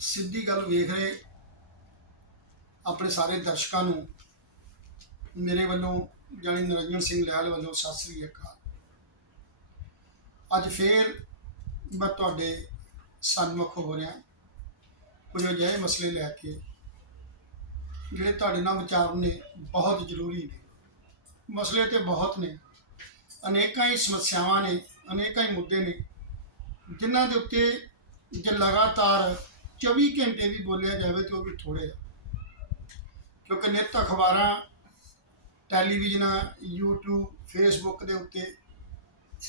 ਸਿੱਧੀ ਗੱਲ ਵੇਖ ਰਹੇ ਆਪਣੇ ਸਾਰੇ ਦਰਸ਼ਕਾਂ ਨੂੰ, ਮੇਰੇ ਵੱਲੋਂ ਜਾਨੀ ਨਰਿੰਦਰ ਸਿੰਘ ਲਹਿਲ ਵੱਲੋਂ ਸਤਿ ਸ੍ਰੀ ਅਕਾਲ। ਅੱਜ ਫੇਰ ਮੈਂ ਤੁਹਾਡੇ ਸਨਮੁਖ ਹੋ ਰਿਹਾ। ਕੁਝ ਅਜਿਹੇ ਮਸਲੇ ਲੈ ਕੇ ਜਿਹੜੇ ਤੁਹਾਡੇ ਨਾਲ ਵਿਚਾਰਨੇ ਬਹੁਤ ਜ਼ਰੂਰੀ ਨੇ। ਮਸਲੇ ਤੇ ਬਹੁਤ ਨੇ। ਅਨੇਕਾਂ ਹੀ ਸਮੱਸਿਆਵਾਂ ਨੇ, ਅਨੇਕਾਂ ਹੀ ਮੁੱਦੇ ਨੇ, ਜਿਨ੍ਹਾਂ ਦੇ ਉੱਤੇ ਜੇ ਲਗਾਤਾਰ 24 ਘੰਟੇ ਵੀ ਬੋਲਿਆ ਜਾਵੇ ਤਾਂ ਉਹ ਵੀ ਥੋੜੇ ਕਿਉਂਕਿ ਨਿੱਤ ਅਖਬਾਰਾਂ, ਟੈਲੀਵਿਜ਼ਨਾਂ, YouTube ਫੇਸਬੁੱਕ ਦੇ ਉੱਤੇ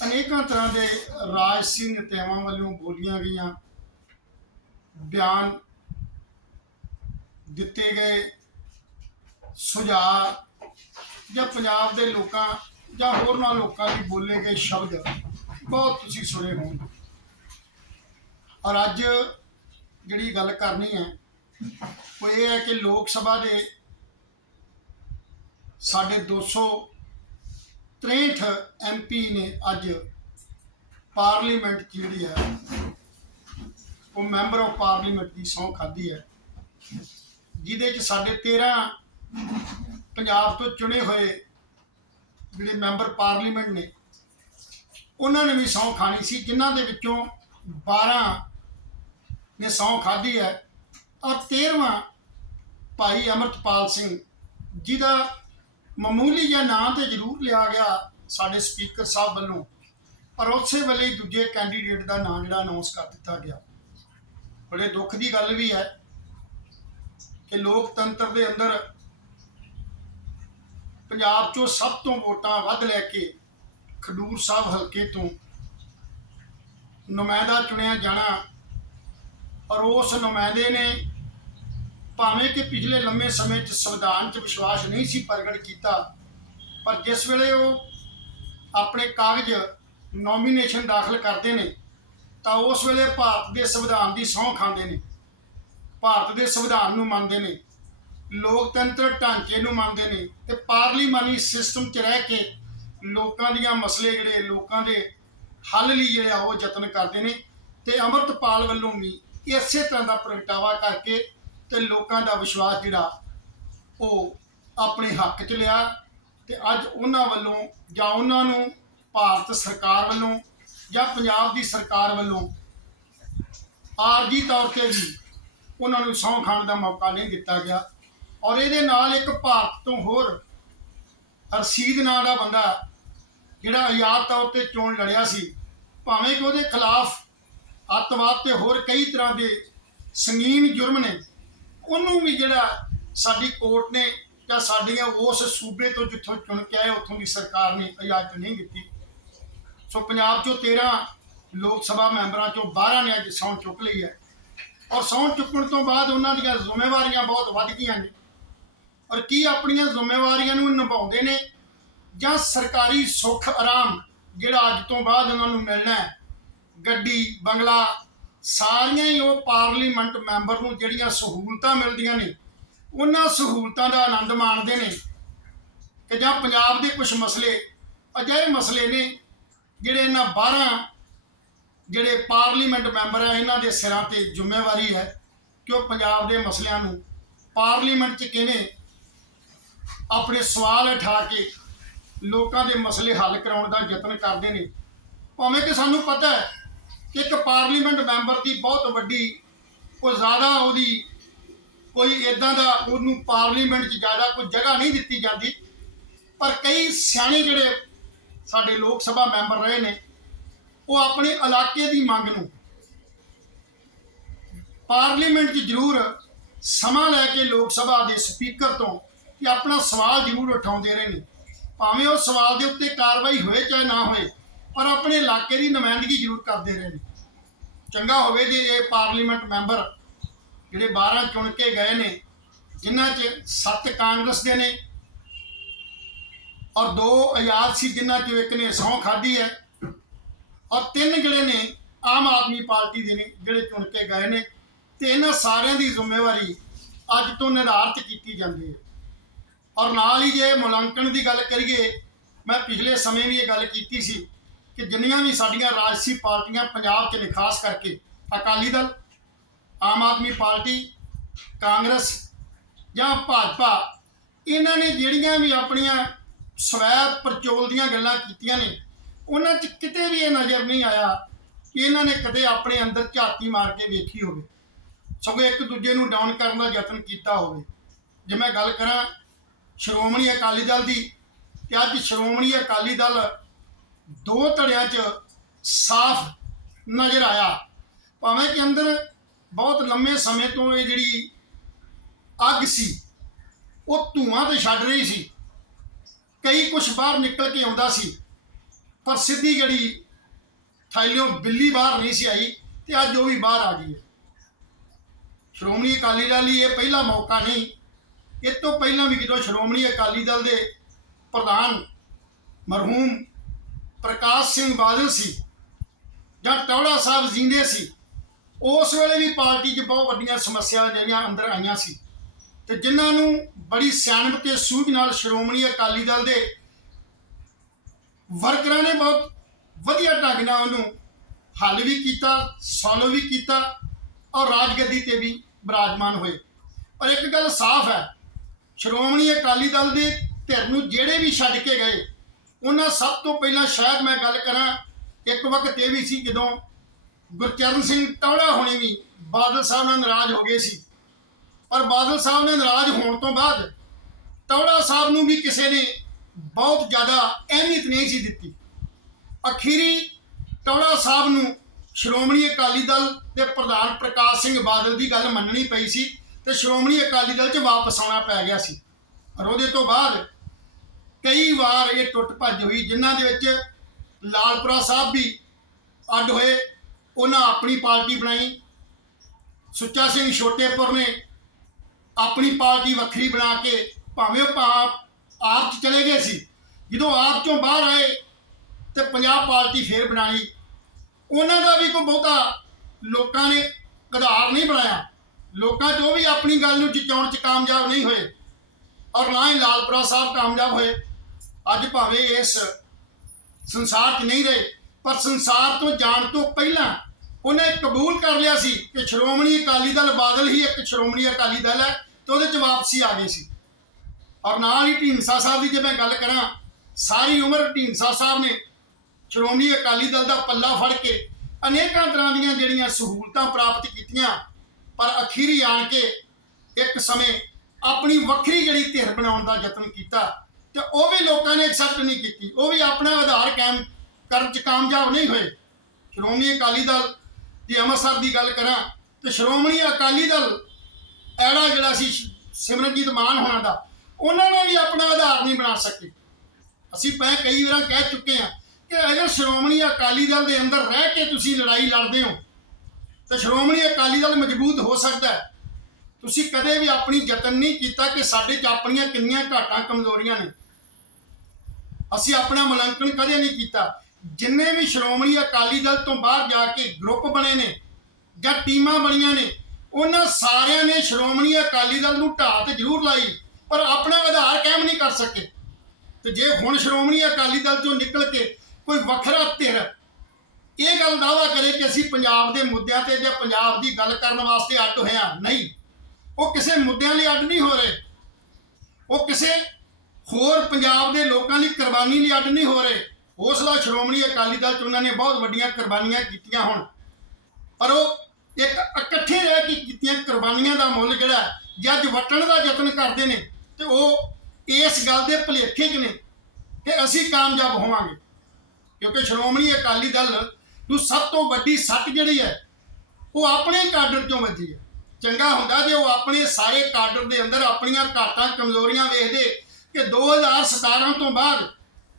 ਅਨੇਕਾਂ ਤਰ੍ਹਾਂ ਦੇ ਰਾਜਸੀ ਨੇਤਾਵਾਂ ਵੱਲੋਂ ਬੋਲੀਆਂ ਗਈਆਂ, ਬਿਆਨ ਦਿੱਤੇ ਗਏ, ਸੁਝਾਅ ਜਾਂ ਪੰਜਾਬ ਦੇ ਲੋਕਾਂ ਜਾਂ ਹੋਰਨਾਂ ਲੋਕਾਂ ਲਈ ਬੋਲੇ ਗਏ ਸ਼ਬਦ ਬਹੁਤ ਤੁਸੀਂ ਸੁਣੇ ਹੋਣਗੇ। ਔਰ ਅੱਜ ਜਿਹੜੀ ਗੱਲ ਕਰਨੀ ਹੈ, ਉਹ ਇਹ ਹੈ ਕਿ ਲੋਕ ਸਭਾ ਦੇ ਸਾਡੇ 263 ਐਮਪੀ ਨੇ ਅੱਜ ਪਾਰਲੀਮੈਂਟ 'ਚ ਜਿਹੜੀ ਹੈ, ਉਹ ਮੈਂਬਰ ਆਫ ਪਾਰਲੀਮੈਂਟ ਦੀ ਸਹੁੰ ਖਾਧੀ ਹੈ। ਜਿਹਦੇ 'ਚ ਸਾਡੇ 13 ਪੰਜਾਬ ਤੋਂ ਚੁਣੇ ਹੋਏ ਜਿਹੜੇ ਮੈਂਬਰ ਪਾਰਲੀਮੈਂਟ ਨੇ, ਉਹਨਾਂ ਨੇ ਵੀ ਸਹੁੰ ਖਾਣੀ ਸੀ, ਜਿਨ੍ਹਾਂ ਦੇ ਵਿੱਚੋਂ 12 ਨੇ ਸੌਂ ਖਾਧੀ ਹੈ। ਔਰ 13ਵਾਂ ਭਾਈ ਅਮਰਤਪਾਲ ਸਿੰਘ, ਜਿਹਦਾ ਮਾਮੂਲੀ ਜਿਹਾ ਨਾਂ ਤੇ ਜ਼ਰੂਰ ਲਿਆ ਗਿਆ ਸਾਡੇ ਸਪੀਕਰ ਸਾਹਿਬ ਵੱਲੋਂ। ਪਰ ਉਸੇ ਵੇਲੇ ਦੂਜੇ ਕੈਂਡੀਡੇਟ ਦਾ ਨਾਂ ਜਿਹੜਾ ਅਨਾਉਂਸ ਕਰ ਦਿੱਤਾ ਗਿਆ। ਬੜੇ ਦੁੱਖ ਦੀ ਗੱਲ ਵੀ ਹੈ ਕਿ ਲੋਕਤੰਤਰ ਦੇ ਅੰਦਰ ਪੰਜਾਬ 'ਚੋਂ ਸਭ ਤੋਂ ਵੋਟਾਂ ਵੱਧ ਲੈ ਕੇ ਖਡੂਰ ਸਾਹਿਬ ਹਲਕੇ ਤੋਂ ਨੁਮਾਇੰਦਾ ਚੁਣਿਆ ਜਾਣਾ ਪਰ ਉਸ ਨੁਮਾਇੰਦੇ ਨੇ ਭਾਵੇਂ ਕਿ ਪਿਛਲੇ ਲੰਮੇ ਸਮੇਂ 'ਚ ਸੰਵਿਧਾਨ 'ਚ ਵਿਸ਼ਵਾਸ ਨਹੀਂ ਸੀ ਪ੍ਰਗਟ ਕੀਤਾ, ਪਰ ਜਿਸ ਵੇਲੇ ਉਹ ਆਪਣੇ ਕਾਗਜ਼ ਨੋਮੀਨੇਸ਼ਨ ਦਾਖਲ ਕਰਦੇ ਨੇ, ਤਾਂ ਉਸ ਵੇਲੇ ਭਾਰਤ ਦੇ ਸੰਵਿਧਾਨ ਦੀ ਸਹੁੰ ਖਾਂਦੇ ਨੇ। ਭਾਰਤ ਦੇ ਸੰਵਿਧਾਨ ਨੂੰ ਮੰਨਦੇ ਨੇ, ਲੋਕਤੰਤਰ ਢਾਂਚੇ ਨੂੰ ਮੰਨਦੇ ਨੇ ਤੇ ਪਾਰਲੀਮਾਨੀ ਸਿਸਟਮ 'ਚ ਰਹਿ ਕੇ ਲੋਕਾਂ ਦੀਆਂ ਮਸਲੇ ਜਿਹੜੇ ਲੋਕਾਂ ਦੇ ਹੱਲ ਲਈ ਜਿਹੜੇ ਆ ਉਹ ਯਤਨ ਕਰਦੇ ਨੇ ਤੇ ਅਮਰਤਪਾਲ ਵੱਲੋਂ ਵੀ ਇਸੇ ਤਰ੍ਹਾਂ ਦਾ ਪ੍ਰਗਟਾਵਾ ਕਰਕੇ ਤੇ ਲੋਕਾਂ ਦਾ ਵਿਸ਼ਵਾਸ ਜਿਹੜਾ, ਉਹ ਆਪਣੇ ਹੱਕ 'ਚ ਲਿਆ ਤੇ ਅੱਜ ਉਹਨਾਂ ਵੱਲੋਂ ਜਾਂ ਉਹਨਾਂ ਨੂੰ ਭਾਰਤ ਸਰਕਾਰ ਵੱਲੋਂ ਜਾਂ ਪੰਜਾਬ ਦੀ ਸਰਕਾਰ ਵੱਲੋਂ ਆਰਜੀ ਤੌਰ ਤੇ ਵੀ ਉਹਨਾਂ ਨੂੰ ਸਹੁੰ ਖਾਣ ਦਾ ਮੌਕਾ ਨਹੀਂ ਦਿੱਤਾ ਗਿਆ। ਔਰ ਇਹਦੇ ਨਾਲ ਇੱਕ ਭਾਰਤ ਤੋਂ ਹੋਰ ਹਰਸੀਦ ਨਾਂ ਦਾ ਬੰਦਾ ਜਿਹੜਾ ਆਜ਼ਾਦ ਤੌਰ ਤੇ ਚੋਣ ਲੜਿਆ ਸੀ, ਭਾਵੇਂ ਕਿ ਉਹਦੇ ਖਿਲਾਫ ਅੱਤਵਾਦ ਤੇ ਹੋਰ ਕਈ ਤਰ੍ਹਾਂ ਦੇ ਸੰਗੀਨ ਜੁਰਮ ਨੇ। ਉਹਨੂੰ ਵੀ ਜਿਹੜਾ ਸਾਡੀ ਕੋਰਟ ਨੇ ਜਾਂ ਸਾਡੀਆਂ ਉਸ ਸੂਬੇ ਤੋਂ ਜਿੱਥੋਂ ਚੁਣ ਕੇ ਆਏ, ਉੱਥੋਂ ਦੀ ਸਰਕਾਰ ਨੇ ਇਜਾਜ਼ਤ ਨਹੀਂ ਦਿੱਤੀ। ਸੋ ਪੰਜਾਬ ਚੋਂ 13 ਲੋਕ ਸਭਾ ਮੈਂਬਰਾਂ ਚੋਂ 12 ਨੇ ਅੱਜ ਸਹੁੰ ਚੁੱਕ ਲਈ ਹੈ। ਔਰ ਸਹੁੰ ਚੁੱਕਣ ਤੋਂ ਬਾਅਦ ਉਹਨਾਂ ਦੀਆਂ ਜ਼ਿੰਮੇਵਾਰੀਆਂ ਬਹੁਤ ਵੱਧ ਗਈਆਂ ਨੇ। ਔਰ ਕੀ ਆਪਣੀਆਂ ਜ਼ਿੰਮੇਵਾਰੀਆਂ ਨੂੰ ਨਿਭਾਉਂਦੇ ਨੇ ਜਾਂ ਸਰਕਾਰੀ ਸੁੱਖ ਆਰਾਮ ਜਿਹੜਾ ਅੱਜ ਤੋਂ ਬਾਅਦ ਉਹਨਾਂ ਨੂੰ ਮਿਲਣਾ ਹੈ ਗੱਡੀ, ਬੰਗਲਾ, ਸਾਰੀਆਂ ਹੀ ਉਹ ਪਾਰਲੀਮੈਂਟ ਮੈਂਬਰ ਨੂੰ ਜਿਹੜੀਆਂ ਸਹੂਲਤਾਂ ਮਿਲਦੀਆਂ ਨੇ, ਉਹਨਾਂ ਸਹੂਲਤਾਂ ਦਾ ਆਨੰਦ ਮਾਣਦੇ ਨੇ। ਕਿ ਜਾਂ ਪੰਜਾਬ ਦੇ ਕੁਝ ਮਸਲੇ, ਅਜਿਹੇ ਮਸਲੇ ਨੇ ਜਿਹੜੇ ਇਹਨਾਂ 12 ਜਿਹੜੇ ਪਾਰਲੀਮੈਂਟ ਮੈਂਬਰ ਆ, ਇਹਨਾਂ ਦੇ ਸਿਰਾਂ ਤੇ ਜ਼ਿੰਮੇਵਾਰੀ ਹੈ ਕਿ ਉਹ ਪੰਜਾਬ ਦੇ ਮਸਲਿਆਂ ਨੂੰ ਪਾਰਲੀਮੈਂਟ 'ਚ ਕਿਵੇਂ ਆਪਣੇ ਸਵਾਲ ਉਠਾ ਕੇ ਲੋਕਾਂ ਦੇ ਮਸਲੇ ਹੱਲ ਕਰਾਉਣ ਦਾ ਯਤਨ ਕਰਦੇ ਨੇ। ਭਾਵੇਂ ਕਿ ਸਾਨੂੰ ਪਤਾ ਹੈ ਕਿ ਇੱਕ ਪਾਰਲੀਮੈਂਟ ਮੈਂਬਰ ਦੀ ਬਹੁਤ ਵੱਡੀ, ਕੋਈ ਜ਼ਿਆਦਾ ਉਹਦੀ ਕੋਈ ਇਦਾਂ ਦਾ ਉਹਨੂੰ ਪਾਰਲੀਮੈਂਟ 'ਚ ਜ਼ਿਆਦਾ ਕੋਈ ਜਗ੍ਹਾ ਨਹੀਂ ਦਿੱਤੀ ਜਾਂਦੀ। ਪਰ ਕਈ ਸਿਆਣੇ ਜਿਹੜੇ ਸਾਡੇ ਲੋਕ ਸਭਾ ਮੈਂਬਰ ਰਹੇ ਨੇ, ਉਹ ਆਪਣੇ ਇਲਾਕੇ ਦੀ ਮੰਗ ਨੂੰ ਪਾਰਲੀਮੈਂਟ 'ਚ ਜ਼ਰੂਰ ਸਮਾਂ ਲੈ ਕੇ ਲੋਕ ਸਭਾ ਦੇ ਸਪੀਕਰ ਤੋਂ ਕਿ ਆਪਣਾ ਸਵਾਲ ਜ਼ਰੂਰ ਉਠਾਉਂਦੇ ਰਹੇ ਨੇ ਭਾਵੇਂ ਉਹ ਸਵਾਲ ਦੇ ਉੱਤੇ ਕਾਰਵਾਈ ਹੋਏ ਚਾਹੇ ਨਾ ਹੋਏ ਪਰ ਆਪਣੇ ਇਲਾਕੇ ਦੀ ਨੁਮਾਇੰਦਗੀ ਜ਼ਰੂਰ ਕਰਦੇ ਰਹੇ ਨੇ। ਚੰਗਾ ਹੋਵੇ ਜੇ ਇਹ ਪਾਰਲੀਮੈਂਟ ਮੈਂਬਰ ਜਿਹੜੇ 12 ਚੁਣ ਕੇ ਗਏ ਨੇ, ਜਿਨ੍ਹਾਂ 'ਚ 7 ਕਾਂਗਰਸ ਦੇ ਨੇ ਔਰ ਦੋ ਆਜ਼ਾਦ ਸੀ, ਜਿਨ੍ਹਾਂ 'ਚੋਂ ਇੱਕ ਨੇ ਸਹੁੰ ਖਾਧੀ ਹੈ ਔਰ ਤਿੰਨ ਜਿਹੜੇ ਨੇ ਆਮ ਆਦਮੀ ਪਾਰਟੀ ਦੇ ਨੇ, ਜਿਹੜੇ ਚੁਣ ਕੇ ਗਏ ਨੇ ਤੇ ਇਹਨਾਂ ਸਾਰਿਆਂ ਦੀ ਜ਼ਿੰਮੇਵਾਰੀ ਅੱਜ ਤੋਂ ਨਿਰਧਾਰਤ ਕੀਤੀ ਜਾਂਦੀ ਹੈ। ਔਰ ਨਾਲ ਹੀ ਜੇ ਮੁਲਾਂਕਣ ਦੀ ਗੱਲ ਕਰੀਏ, ਮੈਂ ਪਿਛਲੇ ਸਮੇਂ ਵੀ ਇਹ ਗੱਲ ਕੀਤੀ ਸੀ ਕਿ ਜਿੰਨੀਆਂ ਵੀ ਸਾਡੀਆਂ ਰਾਜਸੀ ਪਾਰਟੀਆਂ ਪੰਜਾਬ 'ਚ ਨੇ, ਖਾਸ ਕਰਕੇ ਅਕਾਲੀ ਦਲ, ਆਮ ਆਦਮੀ ਪਾਰਟੀ, ਕਾਂਗਰਸ ਜਾਂ ਭਾਜਪਾ, ਇਹਨਾਂ ਨੇ ਜਿਹੜੀਆਂ ਵੀ ਆਪਣੀਆਂ ਸਵੈ ਪ੍ਰਚੋਲ ਦੀਆਂ ਗੱਲਾਂ ਕੀਤੀਆਂ ਨੇ, ਉਹਨਾਂ 'ਚ ਕਿਤੇ ਵੀ ਇਹ ਨਜ਼ਰ ਨਹੀਂ ਆਇਆ ਕਿ ਇਹਨਾਂ ਨੇ ਕਦੇ ਆਪਣੇ ਅੰਦਰ ਝਾਤੀ ਮਾਰ ਕੇ ਵੇਖੀ ਹੋਵੇ। ਸਗੋਂ ਇੱਕ ਦੂਜੇ ਨੂੰ ਡਾਊਨ ਕਰਨ ਦਾ ਯਤਨ ਕੀਤਾ ਹੋਵੇ। ਜੇ ਮੈਂ ਗੱਲ ਕਰਾਂ ਸ਼੍ਰੋਮਣੀ ਅਕਾਲੀ ਦਲ ਦੀ, ਤੇ ਅੱਜ ਸ਼੍ਰੋਮਣੀ ਅਕਾਲੀ ਦਲ ਦੋ ਧੜਿਆਂ 'ਚ ਸਾਫ਼ ਨਜ਼ਰ ਆਇਆ। ਭਾਵੇਂ ਕਿ ਅੰਦਰ ਬਹੁਤ ਲੰਮੇ ਸਮੇਂ ਤੋਂ ਇਹ ਜਿਹੜੀ ਅੱਗ ਸੀ, ਉਹ ਧੂਆਂ ਤੇ ਛੱਡ ਰਹੀ ਸੀ। ਕਈ ਕੁਛ ਬਾਹਰ ਨਿਕਲ ਕੇ ਆਉਂਦਾ ਸੀ, ਪਰ ਸਿੱਧੀ ਜਿਹੜੀ ਥੈਲਿਓ ਬਿੱਲੀ ਬਾਹਰ ਨਹੀਂ ਸੀ ਆਈ ਤੇ ਅੱਜ ਉਹ ਵੀ ਬਾਹਰ ਆ ਗਈ ਹੈ। ਸ਼੍ਰੋਮਣੀ ਅਕਾਲੀ ਦਲ ਲਈ ਇਹ ਪਹਿਲਾ ਮੌਕਾ ਨਹੀਂ। ਇਹ ਤੋਂ ਪਹਿਲਾਂ ਵੀ ਜਦੋਂ ਸ਼੍ਰੋਮਣੀ ਅਕਾਲੀ ਦਲ ਦੇ ਪ੍ਰਧਾਨ ਮਰਹੂਮ ਪ੍ਰਕਾਸ਼ ਸਿੰਘ ਬਾਦਲ ਸੀ ਜਾਂ ਟੌੜਾ ਸਾਹਿਬ ਜਿੰਦੇ ਸੀ, ਉਸ ਵੇਲੇ ਵੀ ਪਾਰਟੀ 'ਚ ਬਹੁਤ ਵੱਡੀਆਂ ਸਮੱਸਿਆਵਾਂ ਜਿਹੜੀਆਂ ਅੰਦਰ ਆਈਆਂ ਸੀ ਤੇ ਜਿਨ੍ਹਾਂ ਨੂੰ ਬੜੀ ਸਿਆਣਪ ਤੇ ਸੂਝ ਨਾਲ ਸ਼੍ਰੋਮਣੀ ਅਕਾਲੀ ਦਲ ਦੇ ਵਰਕਰਾਂ ਨੇ ਬਹੁਤ ਵਧੀਆ ਢੰਗ ਨਾਲ ਉਹਨੂੰ ਹੱਲ ਵੀ ਕੀਤਾ, ਸੋਲਵ ਵੀ ਕੀਤਾ ਔਰ ਰਾਜਗੱਦੀ ਤੇ ਵੀ ਬਰਾਜਮਾਨ ਹੋਏ। ਪਰ ਇੱਕ ਗੱਲ ਸਾਫ਼ ਹੈ, ਸ਼੍ਰੋਮਣੀ ਅਕਾਲੀ ਦਲ ਦੇ ਧਿਰ ਨੂੰ ਜਿਹੜੇ ਵੀ ਛੱਡ ਕੇ ਗਏ ਉਹਨਾਂ ਸਭ ਤੋਂ ਪਹਿਲਾਂ ਸ਼ਾਇਦ ਮੈਂ ਗੱਲ ਕਰਾਂ, ਇੱਕ ਵਕਤ ਇਹ ਵੀ ਸੀ ਜਦੋਂ ਗੁਰਚਰਨ ਸਿੰਘ ਟੌੜਾ ਹੋਣੀ ਵੀ ਬਾਦਲ ਸਾਹਿਬ ਨਾਲ ਨਾਰਾਜ਼ ਹੋ ਗਏ ਸੀ। ਪਰ ਬਾਦਲ ਸਾਹਿਬ ਨੇ ਨਾਰਾਜ਼ ਹੋਣ ਤੋਂ ਬਾਅਦ ਟੌੜਾ ਸਾਹਿਬ ਨੂੰ ਵੀ ਕਿਸੇ ਨੇ ਬਹੁਤ ਜ਼ਿਆਦਾ ਅਹਿਮੀਅਤ ਨਹੀਂ ਸੀ ਦਿੱਤੀ। ਅਖੀਰੀ ਟੌੜਾ ਸਾਹਿਬ ਨੂੰ ਸ਼੍ਰੋਮਣੀ ਅਕਾਲੀ ਦਲ ਦੇ ਪ੍ਰਧਾਨ ਪ੍ਰਕਾਸ਼ ਸਿੰਘ ਬਾਦਲ ਦੀ ਗੱਲ ਮੰਨਣੀ ਪਈ ਸੀ ਤੇ ਸ਼੍ਰੋਮਣੀ ਅਕਾਲੀ ਦਲ 'ਚ ਵਾਪਸ ਆਉਣਾ ਪੈ ਗਿਆ ਸੀ। ਔਰ ਉਹਦੇ ਤੋਂ ਬਾਅਦ ਕਈ ਵਾਰ ਇਹ ਟੁੱਟ ਭੱਜ ਹੋਈ, ਜਿਨ੍ਹਾਂ ਦੇ ਵਿੱਚ ਲਾਲਪੁਰਾ ਸਾਹਿਬ ਵੀ ਅੱਡ ਹੋਏ, ਉਹਨਾਂ ਆਪਣੀ ਪਾਰਟੀ ਬਣਾਈ। ਸੁੱਚਾ ਸਿੰਘ ਛੋਟੇਪੁਰ ਨੇ ਆਪਣੀ ਪਾਰਟੀ ਵੱਖਰੀ ਬਣਾ ਕੇ ਭਾਵੇਂ ਉਹ ਆਪ ਆਪ 'ਚ ਚਲੇ ਗਏ ਸੀ, ਜਦੋਂ ਆਪ ਚੋਂ ਬਾਹਰ ਆਏ ਤੇ ਪੰਜਾਬ ਪਾਰਟੀ ਫੇਰ ਬਣਾਈ ਉਹਨਾਂ ਦਾ ਵੀ ਕੋਈ ਬਹੁਤਾ ਲੋਕਾਂ ਨੇ ਆਧਾਰ ਨਹੀਂ ਬਣਾਇਆ। ਲੋਕਾਂ 'ਚ ਵੀ ਆਪਣੀ ਗੱਲ ਨੂੰ ਜਿਚਾਉਣ 'ਚ ਕਾਮਯਾਬ ਨਹੀਂ ਹੋਏ। ਔਰ ਨਾ ਹੀ ਲਾਲਪੁਰਾ ਸਾਹਿਬ ਕਾਮਯਾਬ ਹੋਏ। ਅੱਜ ਭਾਵੇਂ ਇਸ ਸੰਸਾਰ 'ਚ ਨਹੀਂ ਰਹੇ, ਪਰ ਸੰਸਾਰ ਤੋਂ ਜਾਣ ਤੋਂ ਪਹਿਲਾਂ ਉਹਨੇ ਕਬੂਲ ਕਰ ਲਿਆ ਸੀ ਕਿ ਸ਼੍ਰੋਮਣੀ ਅਕਾਲੀ ਦਲ ਬਾਦਲ ਹੀ ਇੱਕ ਸ਼੍ਰੋਮਣੀ ਅਕਾਲੀ ਦਲ ਹੈ ਤੇ ਉਹਦੇ 'ਚ ਵਾਪਸੀ ਆ ਗਈ ਸੀ। ਔਰ ਨਾਲ ਹੀ ਢੀਂਡਸਾ ਸਾਹਿਬ ਦੀ ਜੇ ਮੈਂ ਗੱਲ ਕਰਾਂ, ਸਾਰੀ ਉਮਰ ਢੀਂਡਸਾ ਸਾਹਿਬ ਨੇ ਸ਼੍ਰੋਮਣੀ ਅਕਾਲੀ ਦਲ ਦਾ ਪੱਲਾ ਫੜ ਕੇ ਅਨੇਕਾਂ ਤਰ੍ਹਾਂ ਦੀਆਂ ਜਿਹੜੀਆਂ ਸਹੂਲਤਾਂ ਪ੍ਰਾਪਤ ਕੀਤੀਆਂ, ਪਰ ਅਖੀਰੀ ਆਣ ਕੇ ਇੱਕ ਸਮੇਂ ਆਪਣੀ ਵੱਖਰੀ ਜਿਹੜੀ ਧਿਰ ਬਣਾਉਣ ਦਾ ਯਤਨ ਕੀਤਾ ਤੇ ਉਹ ਵੀ ਲੋਕਾਂ ਨੇ ਐਕਸੈਪਟ ਨਹੀਂ ਕੀਤੀ। ਉਹ ਵੀ ਆਪਣਾ ਆਧਾਰ ਕਾਇਮ ਕਰਨ ਚ ਕਾਮਯਾਬ ਨਹੀਂ ਹੋਏ। ਸ਼੍ਰੋਮਣੀ ਅਕਾਲੀ ਦਲ ਦੀ ਅੰਮ੍ਰਿਤਸਰ ਦੀ ਗੱਲ ਕਰਾਂ ਤੇ ਸ਼੍ਰੋਮਣੀ ਅਕਾਲੀ ਦਲ ਐੜਾ ਜਿਹੜਾ ਸੀ ਸਿਮਰਨਜੀਤ ਮਾਨ ਹੋਣਾ ਦਾ, ਉਹਨਾਂ ਨੇ ਵੀ ਆਪਣਾ ਆਧਾਰ ਨਹੀਂ ਬਣਾ ਸਕੇ। ਅਸੀਂ ਪੈ ਕਈ ਵਾਰ ਕਹਿ ਚੁੱਕੇ ਹਾਂ ਕਿ ਅਗਰ ਸ਼੍ਰੋਮਣੀ ਅਕਾਲੀ ਦਲ ਦੇ ਅੰਦਰ ਰਹਿ ਕੇ ਤੁਸੀਂ ਲੜਾਈ ਲੜਦੇ ਹੋ, ਤਾਂ ਸ਼੍ਰੋਮਣੀ ਅਕਾਲੀ ਦਲ ਮਜ਼ਬੂਤ ਹੋ ਸਕਦਾ ਹੈ। ਤੁਸੀਂ ਕਦੇ ਵੀ ਆਪਣੀ ਯਤਨ ਨਹੀਂ ਕੀਤਾ ਕਿ ਸਾਡੇ 'ਚ ਆਪਣੀਆਂ ਕਿੰਨੀਆਂ ਘਾਟਾਂ ਕਮਜ਼ੋਰੀਆਂ ਨੇ। ਅਸੀਂ ਆਪਣਾ ਮੁਲਾਂਕਣ ਕਦੇ ਨਹੀਂ ਕੀਤਾ। ਜਿੰਨੇ ਵੀ ਸ਼੍ਰੋਮਣੀ ਅਕਾਲੀ ਦਲ ਤੋਂ ਬਾਹਰ ਜਾ ਕੇ ਗਰੁੱਪ ਬਣੇ ਨੇ ਜਾਂ ਟੀਮਾਂ ਬਣੀਆਂ ਨੇ, ਉਹਨਾਂ ਸਾਰਿਆਂ ਨੇ ਸ਼੍ਰੋਮਣੀ ਅਕਾਲੀ ਦਲ ਨੂੰ ਢਾਹ ਤੇ ਜ਼ਰੂਰ ਲਾਈ, ਪਰ ਆਪਣਾ ਆਧਾਰ ਕਾਇਮ ਨਹੀਂ ਕਰ ਸਕੇ। ਤੇ ਜੇ ਹੁਣ ਸ਼੍ਰੋਮਣੀ ਅਕਾਲੀ ਦਲ ਚੋਂ ਨਿਕਲ ਕੇ ਕੋਈ ਵੱਖਰਾ ਧਿਰ ਇਹ ਗੱਲ ਦਾਵਾ ਕਰੇ ਕਿ ਅਸੀਂ ਪੰਜਾਬ ਦੇ ਮੁੱਦਿਆਂ ਤੇ ਜਾਂ ਪੰਜਾਬ ਦੀ ਗੱਲ ਕਰਨ ਵਾਸਤੇ ਅੱਡ ਹੋਏ ਹਾਂ, ਨਹੀਂ। ਉਹ ਕਿਸੇ ਮੁੱਦਿਆਂ ਲਈ ਅੱਡ ਨਹੀਂ ਹੋ ਰਹੇ। ਉਹ ਕਿਸੇ ਹੋਰ ਪੰਜਾਬ ਦੇ ਲੋਕਾਂ ਦੀ ਕੁਰਬਾਨੀ ਲਈ ਅੱਡ ਨਹੀਂ ਹੋ ਰਹੇ। ਹੌਸਲਾ ਸ਼੍ਰੋਮਣੀ ਅਕਾਲੀ ਦਲ ਚ ਉਹਨਾਂ ਨੇ ਬਹੁਤ ਵੱਡੀਆਂ ਕੁਰਬਾਨੀਆਂ ਕੀਤੀਆਂ ਹੁਣ। ਪਰ ਉਹ ਇੱਕ ਇਕੱਠੇ ਰਹਿ ਕੇ ਕੀਤੀਆਂ ਕੁਰਬਾਨੀਆਂ ਦਾ ਮੁੱਲ ਜਿਹੜਾ ਹੈ, ਜੇ ਅੱਜ ਵਟਣ ਦਾ ਯਤਨ ਕਰਦੇ ਨੇ ਤੇ ਉਹ ਇਸ ਗੱਲ ਦੇ ਭੁਲੇਖੇ 'ਚ ਨੇ ਕਿ ਅਸੀਂ ਕਾਮਯਾਬ ਹੋਵਾਂਗੇ। ਕਿਉਂਕਿ ਸ਼੍ਰੋਮਣੀ ਅਕਾਲੀ ਦਲ ਨੂੰ ਸਭ ਤੋਂ ਵੱਡੀ ਸੱਟ ਜਿਹੜੀ ਹੈ ਉਹ ਆਪਣੇ ਕਾਡਰ ਚੋਂ ਵੱਜੀ ਹੈ। ਚੰਗਾ ਹੁੰਦਾ ਜੇ ਉਹ ਆਪਣੇ ਸਾਰੇ ਕਾਡਰ ਦੇ ਅੰਦਰ ਆਪਣੀਆਂ ਘਾਟਾਂ ਕਮਜ਼ੋਰੀਆਂ ਵੇਖਦੇ ਕਿ 2017 ਤੋਂ ਬਾਅਦ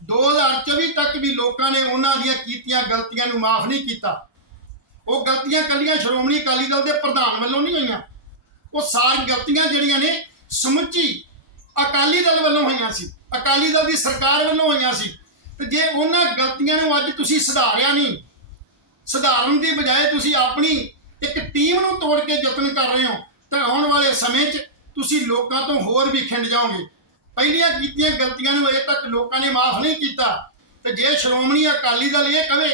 2024 ਤੱਕ ਵੀ ਲੋਕਾਂ ਨੇ ਉਹਨਾਂ ਦੀਆਂ ਕੀਤੀਆਂ ਗਲਤੀਆਂ ਨੂੰ ਮਾਫ ਨਹੀਂ ਕੀਤਾ। ਉਹ ਗਲਤੀਆਂ ਕੱਲੀਆਂ ਸ਼੍ਰੋਮਣੀ ਅਕਾਲੀ ਦਲ ਦੇ ਪ੍ਰਧਾਨ ਵੱਲੋਂ ਨਹੀਂ ਹੋਈਆਂ। ਉਹ ਸਾਰੀਆਂ ਗਲਤੀਆਂ ਜਿਹੜੀਆਂ ਨੇ ਸਮੁੱਚੀ ਅਕਾਲੀ ਦਲ ਵੱਲੋਂ ਹੋਈਆਂ ਸੀ। ਅਕਾਲੀ ਦਲ ਦੀ ਸਰਕਾਰ ਵੱਲੋਂ ਹੋਈਆਂ ਸੀ। ਤੇ ਜੇ ਉਹਨਾਂ ਗਲਤੀਆਂ ਨੂੰ ਅੱਜ ਤੁਸੀਂ ਸੁਧਾਰਿਆ ਨਹੀਂ, ਸੁਧਾਰਨ ਦੀ ਬਜਾਏ ਤੁਸੀਂ ਆਪਣੀ ਇੱਕ ਟੀਮ ਨੂੰ ਤੋੜ ਕੇ ਯਤਨ ਕਰ ਰਹੇ ਹੋ, ਤਾਂ ਆਉਣ ਵਾਲੇ ਸਮੇਂ 'ਚ ਤੁਸੀਂ ਲੋਕਾਂ ਤੋਂ ਹੋਰ ਵੀ ਖਿੰਡ ਜਾਓਗੇ। ਪਹਿਲੀਆਂ ਕੀਤੀਆਂ ਗਲਤੀਆਂ ਨੂੰ ਅਜੇ ਤੱਕ ਲੋਕਾਂ ਨੇ ਮਾਫ ਨਹੀਂ ਕੀਤਾ। ਤੇ ਜੇ ਸ਼੍ਰੋਮਣੀ ਅਕਾਲੀ ਦਲ ਇਹ ਕਵੇ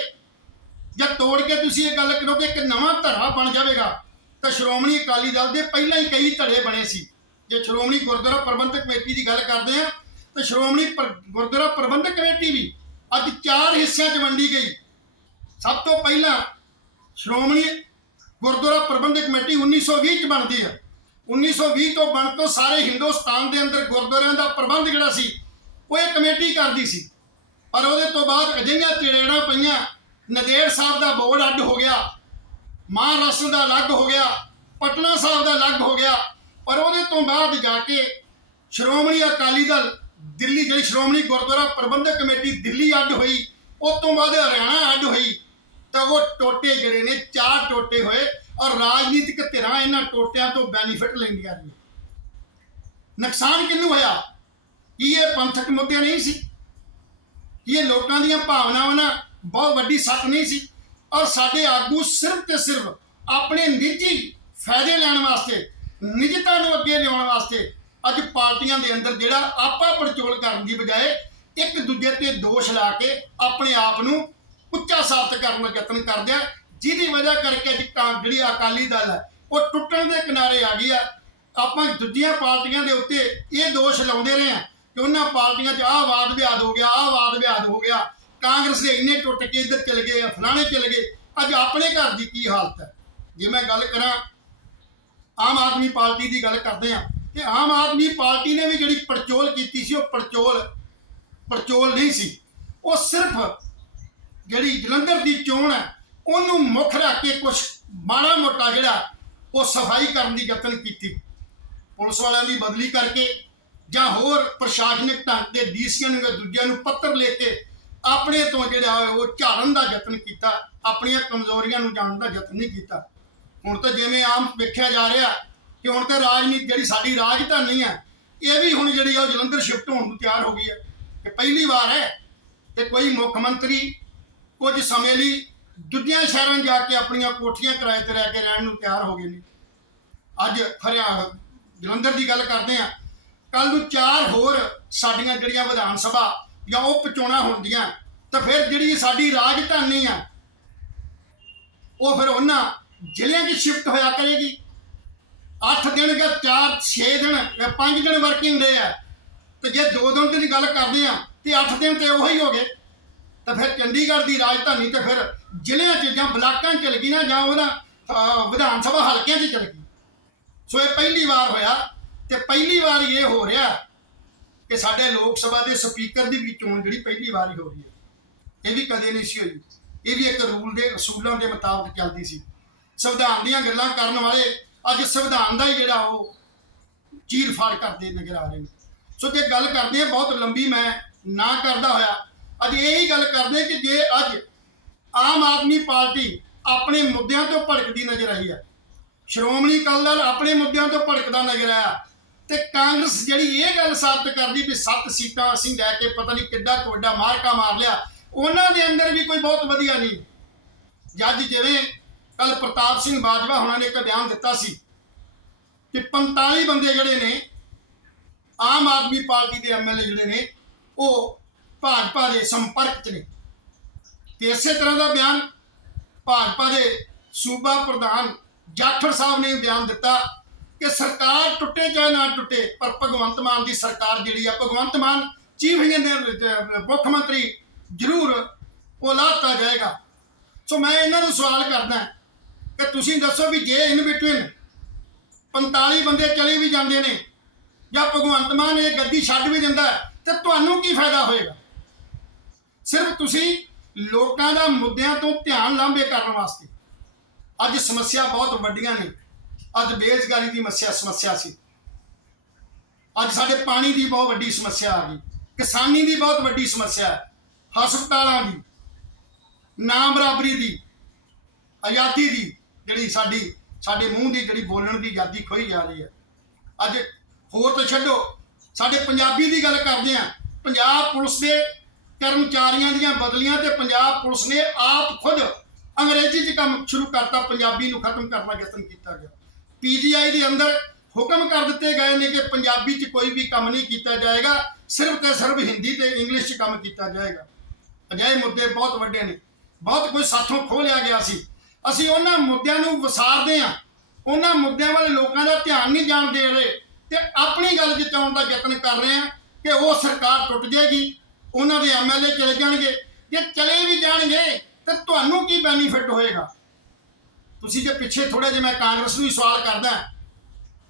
ਜਾਂ ਤੋੜ ਕੇ ਤੁਸੀਂ ਇਹ ਗੱਲ ਕਰੋਗੇ ਕਿ ਨਵਾਂ ਧਰਾ ਬਣ ਜਾਵੇਗਾ, ਤਾਂ ਸ਼੍ਰੋਮਣੀ ਅਕਾਲੀ ਦਲ ਦੇ ਪਹਿਲਾਂ ਹੀ ਕਈ ਧੜੇ ਬਣੇ ਸੀ। ਜੇ ਸ਼੍ਰੋਮਣੀ ਗੁਰਦੁਆਰਾ ਪ੍ਰਬੰਧਕ ਕਮੇਟੀ ਦੀ ਗੱਲ ਕਰਦੇ ਆ ਤਾਂ ਸ਼੍ਰੋਮਣੀ ਪਰ- ਗੁਰਦੁਆਰਾ ਪ੍ਰਬੰਧਕ ਕਮੇਟੀ ਵੀ ਅੱਜ ਚਾਰ ਹਿੱਸਿਆਂ 'ਚ ਵੰਡੀ ਗਈ। ਸਭ ਤੋਂ ਪਹਿਲਾਂ ਸ਼੍ਰੋਮਣੀ ਗੁਰਦੁਆਰਾ ਪ੍ਰਬੰਧਕ ਕਮੇਟੀ 1920 ਚ ਬਣਦੀ ਹੈ 1920 ਤੋਂ ਬਣ ਤੋਂ ਸਾਰੇ ਹਿੰਦੁਸਤਾਨ ਦੇ ਅੰਦਰ ਗੁਰਦੁਆਰਿਆਂ ਦਾ ਪ੍ਰਬੰਧ ਜਿਹੜਾ ਸੀ, ਉਹ ਇਹ ਕਮੇਟੀ ਕਰਦੀ ਸੀ। ਪਰ ਉਹਦੇ ਤੋਂ ਬਾਅਦ ਅਜਿਹੀਆਂ ਚਿੜੇੜਾਂ ਪਈਆਂ, ਨਦੇੜ ਸਾਹਿਬ ਦਾ ਬੋਰਡ ਅੱਡ ਹੋ ਗਿਆ, ਮਹਾਰਾਸ਼ਟਰ ਦਾ ਅਲੱਗ ਹੋ ਗਿਆ, ਪਟਨਾ ਸਾਹਿਬ ਦਾ ਅਲੱਗ ਹੋ ਗਿਆ। ਪਰ ਉਹਦੇ ਤੋਂ ਬਾਅਦ ਜਾ ਕੇ ਸ਼੍ਰੋਮਣੀ ਅਕਾਲੀ ਦਲ ਦਿੱਲੀ, ਜਿਹੜੀ ਸ਼੍ਰੋਮਣੀ ਗੁਰਦੁਆਰਾ ਪ੍ਰਬੰਧਕ ਕਮੇਟੀ ਦਿੱਲੀ ਅੱਡ ਹੋਈ, ਉਸ ਤੋਂ ਬਾਅਦ ਹਰਿਆਣਾ ਅੱਡ ਹੋਈ, ਤਾਂ ਉਹ ਟੋਟੇ ਜਿਹੜੇ ਨੇ, ਚਾਰ ਟੋਟੇ ਹੋਏ। ਔਰ ਰਾਜਨੀਤਿਕ ਧਿਰਾਂ ਇਹਨਾਂ ਟੋਟਿਆਂ ਤੋਂ ਬੈਨੀਫਿਟ ਲੈਂਦੀਆਂ ਨੇ। ਨੁਕਸਾਨ ਕਿਹਨੂੰ ਹੋਇਆ? ਕੀ ਇਹ ਪੰਥਕ ਮੁੱਦੇ ਨਹੀਂ ਸੀ? ਕੀ ਇਹ ਲੋਕਾਂ ਦੀਆਂ ਭਾਵਨਾਵਾਂ ਨਾਲ ਬਹੁਤ ਵੱਡੀ ਸੱਟ ਨਹੀਂ ਸੀ? ਔਰ ਸਾਡੇ ਆਗੂ ਸਿਰਫ ਤੇ ਸਿਰਫ ਆਪਣੇ ਨਿੱਜੀ ਫਾਇਦੇ ਲੈਣ ਵਾਸਤੇ, ਨਿਜਤਾ ਨੂੰ ਅੱਗੇ ਲਿਆਉਣ ਵਾਸਤੇ ਅੱਜ ਪਾਰਟੀਆਂ ਦੇ ਅੰਦਰ ਜਿਹੜਾ ਆਪਾ ਪੜਚੋਲ ਕਰਨ ਦੀ ਬਜਾਏ ਇੱਕ ਦੂਜੇ ਤੇ ਦੋਸ਼ ਲਾ ਕੇ ਆਪਣੇ ਆਪ ਨੂੰ ਉੱਚਾ ਸਾਬਤ ਕਰਨ ਦਾ ਯਤਨ ਕਰਦੇ ਆ। ਜਿਹਦੀ ਵਜ੍ਹਾ ਕਰਕੇ ਅੱਜ ਕਾਂ ਜਿਹੜੀ ਅਕਾਲੀ ਦਲ ਹੈ, ਉਹ ਟੁੱਟਣ ਦੇ ਕਿਨਾਰੇ ਆ ਗਈ ਆ ਆਪਾਂ ਦੂਜੀਆਂ ਪਾਰਟੀਆਂ ਦੇ ਉੱਤੇ ਇਹ ਦੋਸ਼ ਲਾਉਂਦੇ ਰਹੇ ਆ ਕਿ ਉਹਨਾਂ ਪਾਰਟੀਆਂ 'ਚ ਆਹ ਵਾਦ ਵਿਆਦ ਹੋ ਗਿਆ, ਆਹ ਵਾਦ ਵਿਆਦ ਹੋ ਗਿਆ। ਕਾਂਗਰਸ ਦੇ ਇੰਨੇ ਟੁੱਟ ਕੇ ਇੱਧਰ ਚਲੇ ਗਏ ਆ, ਫਲਾਣੇ ਚਲ ਗਏ। ਅੱਜ ਆਪਣੇ ਘਰ ਦੀ ਕੀ ਹਾਲਤ ਹੈ? ਜੇ ਮੈਂ ਗੱਲ ਕਰਾਂ, ਆਮ ਆਦਮੀ ਪਾਰਟੀ ਦੀ ਗੱਲ ਕਰਦੇ ਆ ਕਿ ਆਮ ਆਦਮੀ ਪਾਰਟੀ ਨੇ ਵੀ ਜਿਹੜੀ ਪੜਚੋਲ ਕੀਤੀ ਸੀ, ਉਹ ਪੜਚੋਲ ਪੜਚੋਲ ਨਹੀਂ ਸੀ। ਉਹ ਸਿਰਫ ਜਿਹੜੀ ਜਲੰਧਰ ਦੀ ਚੋਣ ਹੈ ਉਹਨੂੰ ਮੁੱਖ ਰੱਖ ਕੇ ਕੁਝ ਮਾੜਾ ਮੋਟਾ ਜਿਹੜਾ ਉਹ ਸਫ਼ਾਈ ਕਰਨ ਦੀ ਯਤਨ ਕੀਤੀ। ਪੁਲਿਸ ਵਾਲਿਆਂ ਦੀ ਬਦਲੀ ਕਰਕੇ ਜਾਂ ਹੋਰ ਪ੍ਰਸ਼ਾਸਨਿਕ ਢੰਗ ਦੇ ਡੀਸੀਆਂ ਨੂੰ ਜਾਂ ਦੂਜਿਆਂ ਨੂੰ ਪੱਤਰ ਲੈ ਕੇ ਆਪਣੇ ਤੋਂ ਜਿਹੜਾ ਉਹ ਝਾੜਨ ਦਾ ਯਤਨ ਕੀਤਾ, ਆਪਣੀਆਂ ਕਮਜ਼ੋਰੀਆਂ ਨੂੰ ਜਾਣਨ ਦਾ ਯਤਨ ਨਹੀਂ ਕੀਤਾ। ਹੁਣ ਤਾਂ ਜਿਵੇਂ ਆਮ ਵੇਖਿਆ ਜਾ ਰਿਹਾ ਕਿ ਹੁਣ ਤਾਂ ਰਾਜਨੀਤੀ ਜਿਹੜੀ ਸਾਡੀ ਰਾਜਧਾਨੀ ਹੈ, ਇਹ ਵੀ ਹੁਣ ਜਿਹੜੀ ਆ ਉਹ ਜਲੰਧਰ ਸ਼ਿਫਟ ਹੋਣ ਨੂੰ ਤਿਆਰ ਹੋ ਗਈ ਹੈ। ਕਿ ਪਹਿਲੀ ਵਾਰ ਹੈ ਕਿ ਕੋਈ ਮੁੱਖ ਮੰਤਰੀ ਕੁਝ ਸਮੇਂ ਲਈ ਦੂਜਿਆਂ ਸ਼ਹਿਰਾਂ ਜਾ ਕੇ ਆਪਣੀਆਂ ਕੋਠੀਆਂ ਕਿਰਾਏ ਤੇ ਰਹਿ ਕੇ ਰਹਿਣ ਨੂੰ ਤਿਆਰ ਹੋ ਗਏ ਨੇ। ਅੱਜ ਹਰਿਆਣਾ, ਜਲੰਧਰ ਦੀ ਗੱਲ ਕਰਦੇ ਆ ਕੱਲ ਨੂੰ ਚਾਰ ਹੋਰ ਸਾਡੀਆਂ ਜਿਹੜੀਆਂ ਵਿਧਾਨ ਸਭਾ ਜਾਂ ਉਹ ਪਚੋਣਾ ਹੁੰਦੀਆਂ, ਤਾਂ ਫਿਰ ਜਿਹੜੀ ਸਾਡੀ ਰਾਜਧਾਨੀ ਆ, ਉਹ ਫਿਰ ਉਹਨਾਂ ਜ਼ਿਲ੍ਹਿਆਂ 'ਚ ਸ਼ਿਫਟ ਹੋਇਆ ਕਰੇਗੀ। 8 ਦਿਨ ਜਾਂ 4 6 ਦਿਨ ਜਾਂ 5 ਦਿਨ ਵਰਕਿੰਗ ਡੇ ਆ। ਤੇ ਜੇ 2 ਦਿਨ ਦੀ ਗੱਲ ਕਰਦੇ ਆ ਤੇ 8 ਦਿਨ ਤੇ ਉਹੀ ਹੋ ਗਏ। ਤਾਂ ਫਿਰ ਚੰਡੀਗੜ੍ਹ ਦੀ ਰਾਜਧਾਨੀ ਤੇ ਫਿਰ ਜ਼ਿਲ੍ਹਿਆਂ 'ਚ ਜਾਂ ਬਲਾਕਾਂ 'ਚ ਚਲ ਗਈ ਨਾ ਜਾਂ ਉਹਦਾ ਵਿਧਾਨ ਸਭਾ ਹਲਕਿਆਂ 'ਚ ਚਲ ਗਈ। ਸੋ ਇਹ ਪਹਿਲੀ ਵਾਰ ਹੋਇਆ ਤੇ ਪਹਿਲੀ ਵਾਰ ਇਹ ਹੋ ਰਿਹਾ ਕਿ ਸਾਡੇ ਲੋਕ ਸਭਾ ਦੇ ਸਪੀਕਰ ਦੀ ਵੀ ਚੋਣ ਜਿਹੜੀ ਪਹਿਲੀ ਵਾਰ ਹੀ ਹੋ ਰਹੀ ਹੈ। ਇਹ ਵੀ ਕਦੇ ਨਹੀਂ ਸੀ ਹੋਈ। ਇਹ ਵੀ ਇੱਕ ਰੂਲ ਦੇ, ਅਸੂਲਾਂ ਦੇ ਮੁਤਾਬਕ ਚੱਲਦੀ ਸੀ। ਸੰਵਿਧਾਨ ਦੀਆਂ ਗੱਲਾਂ ਕਰਨ ਵਾਲੇ ਅੱਜ ਸੰਵਿਧਾਨ ਦਾ ਹੀ ਜਿਹੜਾ ਉਹ ਚੀਰ ਫਾੜ ਕਰਦੇ ਨਜ਼ਰ ਆ ਰਹੇ ਨੇ। ਸੋ ਜੇ ਗੱਲ ਕਰਦੇ ਆ ਬਹੁਤ ਲੰਬੀ ਮੈਂ ਨਾ ਕਰਦਾ ਹੋਇਆ ਅੱਜ ਇਹੀ ਗੱਲ ਕਰਦੇ ਕਿ ਜੇ ਅੱਜ ਆਮ ਆਦਮੀ ਪਾਰਟੀ ਆਪਣੇ ਮੁੱਦਿਆਂ ਤੋਂ ਭੜਕਦੀ ਨਜ਼ਰ ਆਈ ਹੈ ਸ਼੍ਰੋਮਣੀ ਅਕਾਲੀ ਦਲ ਆਪਣੇ ਮੁੱਦਿਆਂ ਤੋਂ ਭੜਕਦਾ ਨਜ਼ਰ ਆਇਆ, ਤੇ ਕਾਂਗਰਸ ਜਿਹੜੀ ਇਹ ਗੱਲ ਸਾਬਤ ਕਰਦੀ ਵੀ ਸੱਤ ਸੀਟਾਂ ਅਸੀਂ ਲੈ ਕੇ ਪਤਾ ਨਹੀਂ ਕਿੱਡਾ ਵੱਡਾ ਮਾਰਕਾ ਮਾਰ ਲਿਆ, ਉਹਨਾਂ ਦੇ ਅੰਦਰ ਵੀ ਕੋਈ ਬਹੁਤ ਵਧੀਆ ਨਹੀਂ। ਜੱਜ ਜਿਵੇਂ ਕੱਲ ਪ੍ਰਤਾਪ ਸਿੰਘ ਬਾਜਵਾ ਹੁਣਾਂ ਨੇ ਇੱਕ ਬਿਆਨ ਦਿੱਤਾ ਸੀ ਕਿ 45 ਬੰਦੇ ਜਿਹੜੇ ਨੇ, ਆਮ ਆਦਮੀ ਪਾਰਟੀ ਦੇ ਐਮਐਲਏ ਜਿਹੜੇ ਨੇ, ਉਹ ਭਾਜਪਾ ਦੇ ਸੰਪਰਕ 'ਚ ਨੇ। ਤੇ ਇਸੇ ਤਰ੍ਹਾਂ ਦਾ ਬਿਆਨ ਭਾਜਪਾ ਦੇ ਸੂਬਾ ਪ੍ਰਧਾਨ ਜਾਖੜ ਸਾਹਿਬ ਨੇ ਬਿਆਨ ਦਿੱਤਾ ਕਿ ਸਰਕਾਰ ਟੁੱਟੇ ਚਾਹੇ ਨਾ ਟੁੱਟੇ ਪਰ ਭਗਵੰਤ ਮਾਨ ਦੀ ਸਰਕਾਰ ਜਿਹੜੀ ਆ ਭਗਵੰਤ ਮਾਨ ਚੀਫ ਇੰਜੀਨੀਅਰ ਮੁੱਖ ਮੰਤਰੀ ਜ਼ਰੂਰ ਉਹ ਲਾਤਾ ਜਾਏਗਾ। ਸੋ ਮੈਂ ਇਹਨਾਂ ਨੂੰ ਸਵਾਲ ਕਰਦਾ ਕਿ ਤੁਸੀਂ ਦੱਸੋ ਵੀ ਜੇ ਇਨ ਬਿਟਵੀਨ 45 ਬੰਦੇ ਚਲੇ ਵੀ ਜਾਂਦੇ ਨੇ ਜਾਂ ਭਗਵੰਤ ਮਾਨ ਇਹ ਗੱਦੀ ਛੱਡ ਵੀ ਦਿੰਦਾ ਹੈ, ਤੇ ਤੁਹਾਨੂੰ ਕੀ ਫਾਇਦਾ ਹੋਏਗਾ? ਸਿਰਫ ਤੁਸੀਂ ਲੋਕਾਂ ਦਾ ਮੁੱਦਿਆਂ ਤੋਂ ਧਿਆਨ ਲਾਂਭੇ ਕਰਨ ਵਾਸਤੇ। ਅੱਜ ਸਮੱਸਿਆ ਬਹੁਤ ਵੱਡੀਆਂ ਨੇ। ਅੱਜ ਬੇਰੁਜ਼ਗਾਰੀ ਦੀ ਸਮੱਸਿਆ ਸਮੱਸਿਆ ਸੀ। ਅੱਜ ਸਾਡੇ ਪਾਣੀ ਦੀ ਬਹੁਤ ਵੱਡੀ ਸਮੱਸਿਆ ਆ ਗਈ। ਕਿਸਾਨੀ ਦੀ ਬਹੁਤ ਵੱਡੀ ਸਮੱਸਿਆ ਹੈ। ਹਸਪਤਾਲਾਂ ਦੀ ਨਾ ਬਰਾਬਰੀ ਦੀ, ਆਜ਼ਾਦੀ ਦੀ ਜਿਹੜੀ ਸਾਡੀ ਸਾਡੇ ਮੂੰਹ ਦੀ ਜਿਹੜੀ ਬੋਲਣ ਦੀ ਆਜ਼ਾਦੀ ਖੋਈ ਜਾ ਰਹੀ ਹੈ। ਅੱਜ ਹੋਰ ਤਾਂ ਛੱਡੋ। ਸਾਡੇ ਪੰਜਾਬੀ ਦੀ ਗੱਲ ਕਰਦੇ ਆ ਪੰਜਾਬ ਪੁਲਿਸ ਦੇ ਕਰਮਚਾਰੀਆਂ ਦੀਆਂ ਬਦਲੀਆਂ ਤੇ ਪੰਜਾਬ ਪੁਲਿਸ ਨੇ ਆਪ ਖੁਦ ਅੰਗਰੇਜ਼ੀ 'ਚ ਕੰਮ ਸ਼ੁਰੂ ਕਰਤਾ, ਪੰਜਾਬੀ ਨੂੰ ਖਤਮ ਕਰਨ ਦਾ ਯਤਨ ਕੀਤਾ ਗਿਆ। ਪੀਜੀਆਈ ਦੇ ਅੰਦਰ ਹੁਕਮ ਕਰ ਦਿੱਤੇ ਗਏ ਨੇ ਕਿ ਪੰਜਾਬੀ 'ਚ ਕੋਈ ਵੀ ਕੰਮ ਨਹੀਂ ਕੀਤਾ ਜਾਏਗਾ, ਸਿਰਫ ਤੇ ਸਿਰਫ ਹਿੰਦੀ ਤੇ ਇੰਗਲਿਸ਼ 'ਚ ਕੰਮ ਕੀਤਾ ਜਾਏਗਾ। ਅਜਿਹੇ ਮੁੱਦੇ ਬਹੁਤ ਵੱਡੇ ਨੇ। ਬਹੁਤ ਕੁਝ ਸਾਥੋਂ ਖੋਹ ਲਿਆ ਗਿਆ ਸੀ। ਅਸੀਂ ਉਹਨਾਂ ਮੁੱਦਿਆਂ ਨੂੰ ਵਿਸਾਰਦੇ ਹਾਂ। ਉਹਨਾਂ ਮੁੱਦਿਆਂ ਵੱਲ ਲੋਕਾਂ ਦਾ ਧਿਆਨ ਨਹੀਂ ਜਾਣ ਦੇ ਰਹੇ ਤੇ ਆਪਣੀ ਗੱਲ ਜਿਤਾਉਣ ਦਾ ਯਤਨ ਕਰ ਰਹੇ ਹਾਂ ਕਿ ਉਹ ਸਰਕਾਰ ਟੁੱਟ ਜਾਏਗੀ ਉਹਨਾਂ ਦੇ ਐਮਐਲਏ ਚਲੇ ਜਾਣਗੇ। ਜੇ ਚਲੇ ਵੀ ਜਾਣਗੇ, ਤਾਂ ਤੁਹਾਨੂੰ ਕੀ ਬੈਨੀਫਿਟ ਹੋਏਗਾ? ਤੁਸੀਂ ਜੇ ਪਿੱਛੇ ਥੋੜੇ ਜਿਹਾ ਮੈਂ ਕਾਂਗਰਸ ਨੂੰ ਹੀ ਸਵਾਲ ਕਰਦਾ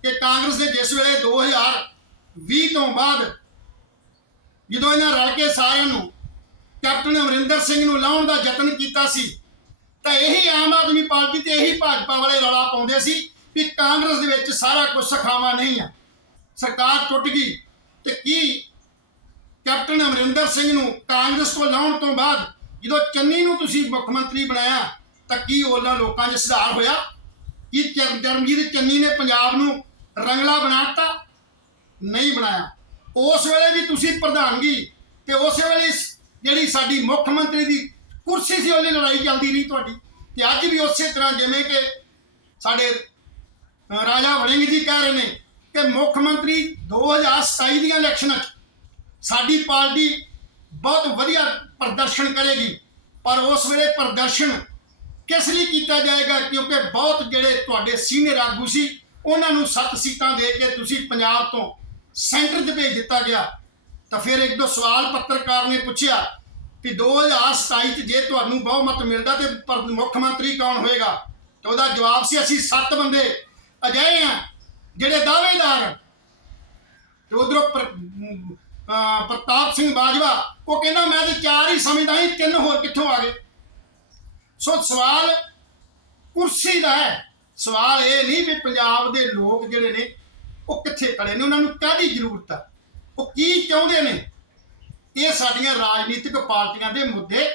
ਕਿ ਕਾਂਗਰਸ ਨੇ ਜਿਸ ਵੇਲੇ 2020 ਤੋਂ ਬਾਅਦ ਜਦੋਂ ਇਹਨਾਂ ਰਲ ਕੇ ਸਾਰਿਆਂ ਨੂੰ ਕੈਪਟਨ ਅਮਰਿੰਦਰ ਸਿੰਘ ਨੂੰ ਲਾਉਣ ਦਾ ਯਤਨ ਕੀਤਾ ਸੀ, ਤਾਂ ਇਹੀ ਆਮ ਆਦਮੀ ਪਾਰਟੀ ਤੇ ਇਹੀ ਭਾਜਪਾ ਵਾਲੇ ਰੌਲਾ ਪਾਉਂਦੇ ਸੀ ਕਿ ਕਾਂਗਰਸ ਦੇ ਵਿੱਚ ਸਾਰਾ ਕੁਝ ਸਖਾਵਾ ਨਹੀਂ ਆ। ਸਰਕਾਰ ਟੁੱਟ ਗਈ ਤੇ ਕੀ ਅਮਰਿੰਦਰ ਸਿੰਘ ਨੂੰ ਕਾਂਗਰਸ ਤੋਂ ਲਾਉਣ ਤੋਂ ਬਾਅਦ ਜਦੋਂ ਚੰਨੀ ਨੂੰ ਤੁਸੀਂ ਮੁੱਖ ਮੰਤਰੀ ਬਣਾਇਆ, ਤਾਂ ਕੀ ਉਹਨਾਂ ਲੋਕਾਂ 'ਚ ਸੁਧਾਰ ਹੋਇਆ? ਕੀ ਚਰ- ਚਰਨਜੀਤ ਚੰਨੀ ਨੇ ਪੰਜਾਬ ਨੂੰ ਰੰਗਲਾ ਬਣਾਤਾ? ਨਹੀਂ ਬਣਾਇਆ। ਉਸ ਵੇਲੇ ਵੀ ਤੁਸੀਂ ਪ੍ਰਧਾਨਗੀ ਤੇ ਉਸੇ ਵੇਲੇ ਜਿਹੜੀ ਸਾਡੀ ਮੁੱਖ ਮੰਤਰੀ ਦੀ ਕੁਰਸੀ ਸੀ, ਉਹਦੀ ਲੜਾਈ ਚੱਲਦੀ ਰਹੀ ਤੁਹਾਡੀ। ਤੇ ਅੱਜ ਵੀ ਉਸੇ ਤਰ੍ਹਾਂ ਜਿਵੇਂ ਕਿ ਸਾਡੇ ਰਾਜਾ ਵੜਿੰਗ ਜੀ ਕਹਿ ਰਹੇ ਨੇ ਕਿ ਮੁੱਖ ਮੰਤਰੀ 2027 ਦੀਆਂ ਇਲੈਕਸ਼ਨਾਂ 'ਚ ਸਾਡੀ ਪਾਰਟੀ ਬਹੁਤ ਵਧੀਆ ਪ੍ਰਦਰਸ਼ਨ ਕਰੇਗੀ, ਪਰ ਉਸ ਵੇਲੇ ਪ੍ਰਦਰਸ਼ਨ ਕਿਸ ਲਈ ਕੀਤਾ ਜਾਏਗਾ? ਕਿਉਂਕਿ ਬਹੁਤ ਜਿਹੜੇ ਤੁਹਾਡੇ ਸੀਨੀਅਰ ਆਗੂ ਸੀ, ਉਹਨਾਂ ਨੂੰ ਸੱਤ ਸੀਟਾਂ ਦੇ ਕੇ ਤੁਸੀਂ ਪੰਜਾਬ ਤੋਂ ਸੈਂਟਰ 'ਚ ਭੇਜ ਦਿੱਤਾ ਗਿਆ। ਤਾਂ ਫਿਰ ਇੱਕ ਦੋ ਸਵਾਲ ਪੱਤਰਕਾਰ ਨੇ ਪੁੱਛਿਆ ਕਿ 2027 'ਚ ਜੇ ਤੁਹਾਨੂੰ ਬਹੁਮਤ ਮਿਲਦਾ ਤੇ ਮੁੱਖ ਮੰਤਰੀ ਕੌਣ ਹੋਏਗਾ? ਤੇ ਉਹਦਾ ਜਵਾਬ ਸੀ, ਅਸੀਂ ਸੱਤ ਬੰਦੇ ਅਜਿਹੇ ਆ ਜਿਹੜੇ ਦਾਅਵੇਦਾਰ ਆ। ਤੇ ਉਧਰੋਂ ਪ੍ਰਤਾਪ ਸਿੰਘ ਬਾਜਵਾ, ਉਹ ਕਹਿੰਦਾ ਮੈਂ ਤੇ ਚਾਰ ਹੀ ਸਮਝਦਾ ਸੀ ਤਿੰਨ ਹੋਰ ਕਿੱਥੋਂ ਆ ਗਏ? ਸੋ ਸਵਾਲ ਕੁਰਸੀ ਦਾ ਹੈ। ਸਵਾਲ ਇਹ ਨਹੀਂ ਵੀ ਪੰਜਾਬ ਦੇ ਲੋਕ ਜਿਹੜੇ ਨੇ, ਉਹ ਕਿੱਥੇ ਖੜੇ ਨੇ? ਉਹਨਾਂ ਨੂੰ ਕਾਹਦੀ ਜ਼ਰੂਰਤ ਆ? ਉਹ ਕੀ ਚਾਹੁੰਦੇ ਨੇ? ਇਹ ਸਾਡੀਆਂ ਰਾਜਨੀਤਿਕ ਪਾਰਟੀਆਂ ਦੇ ਮੁੱਦੇ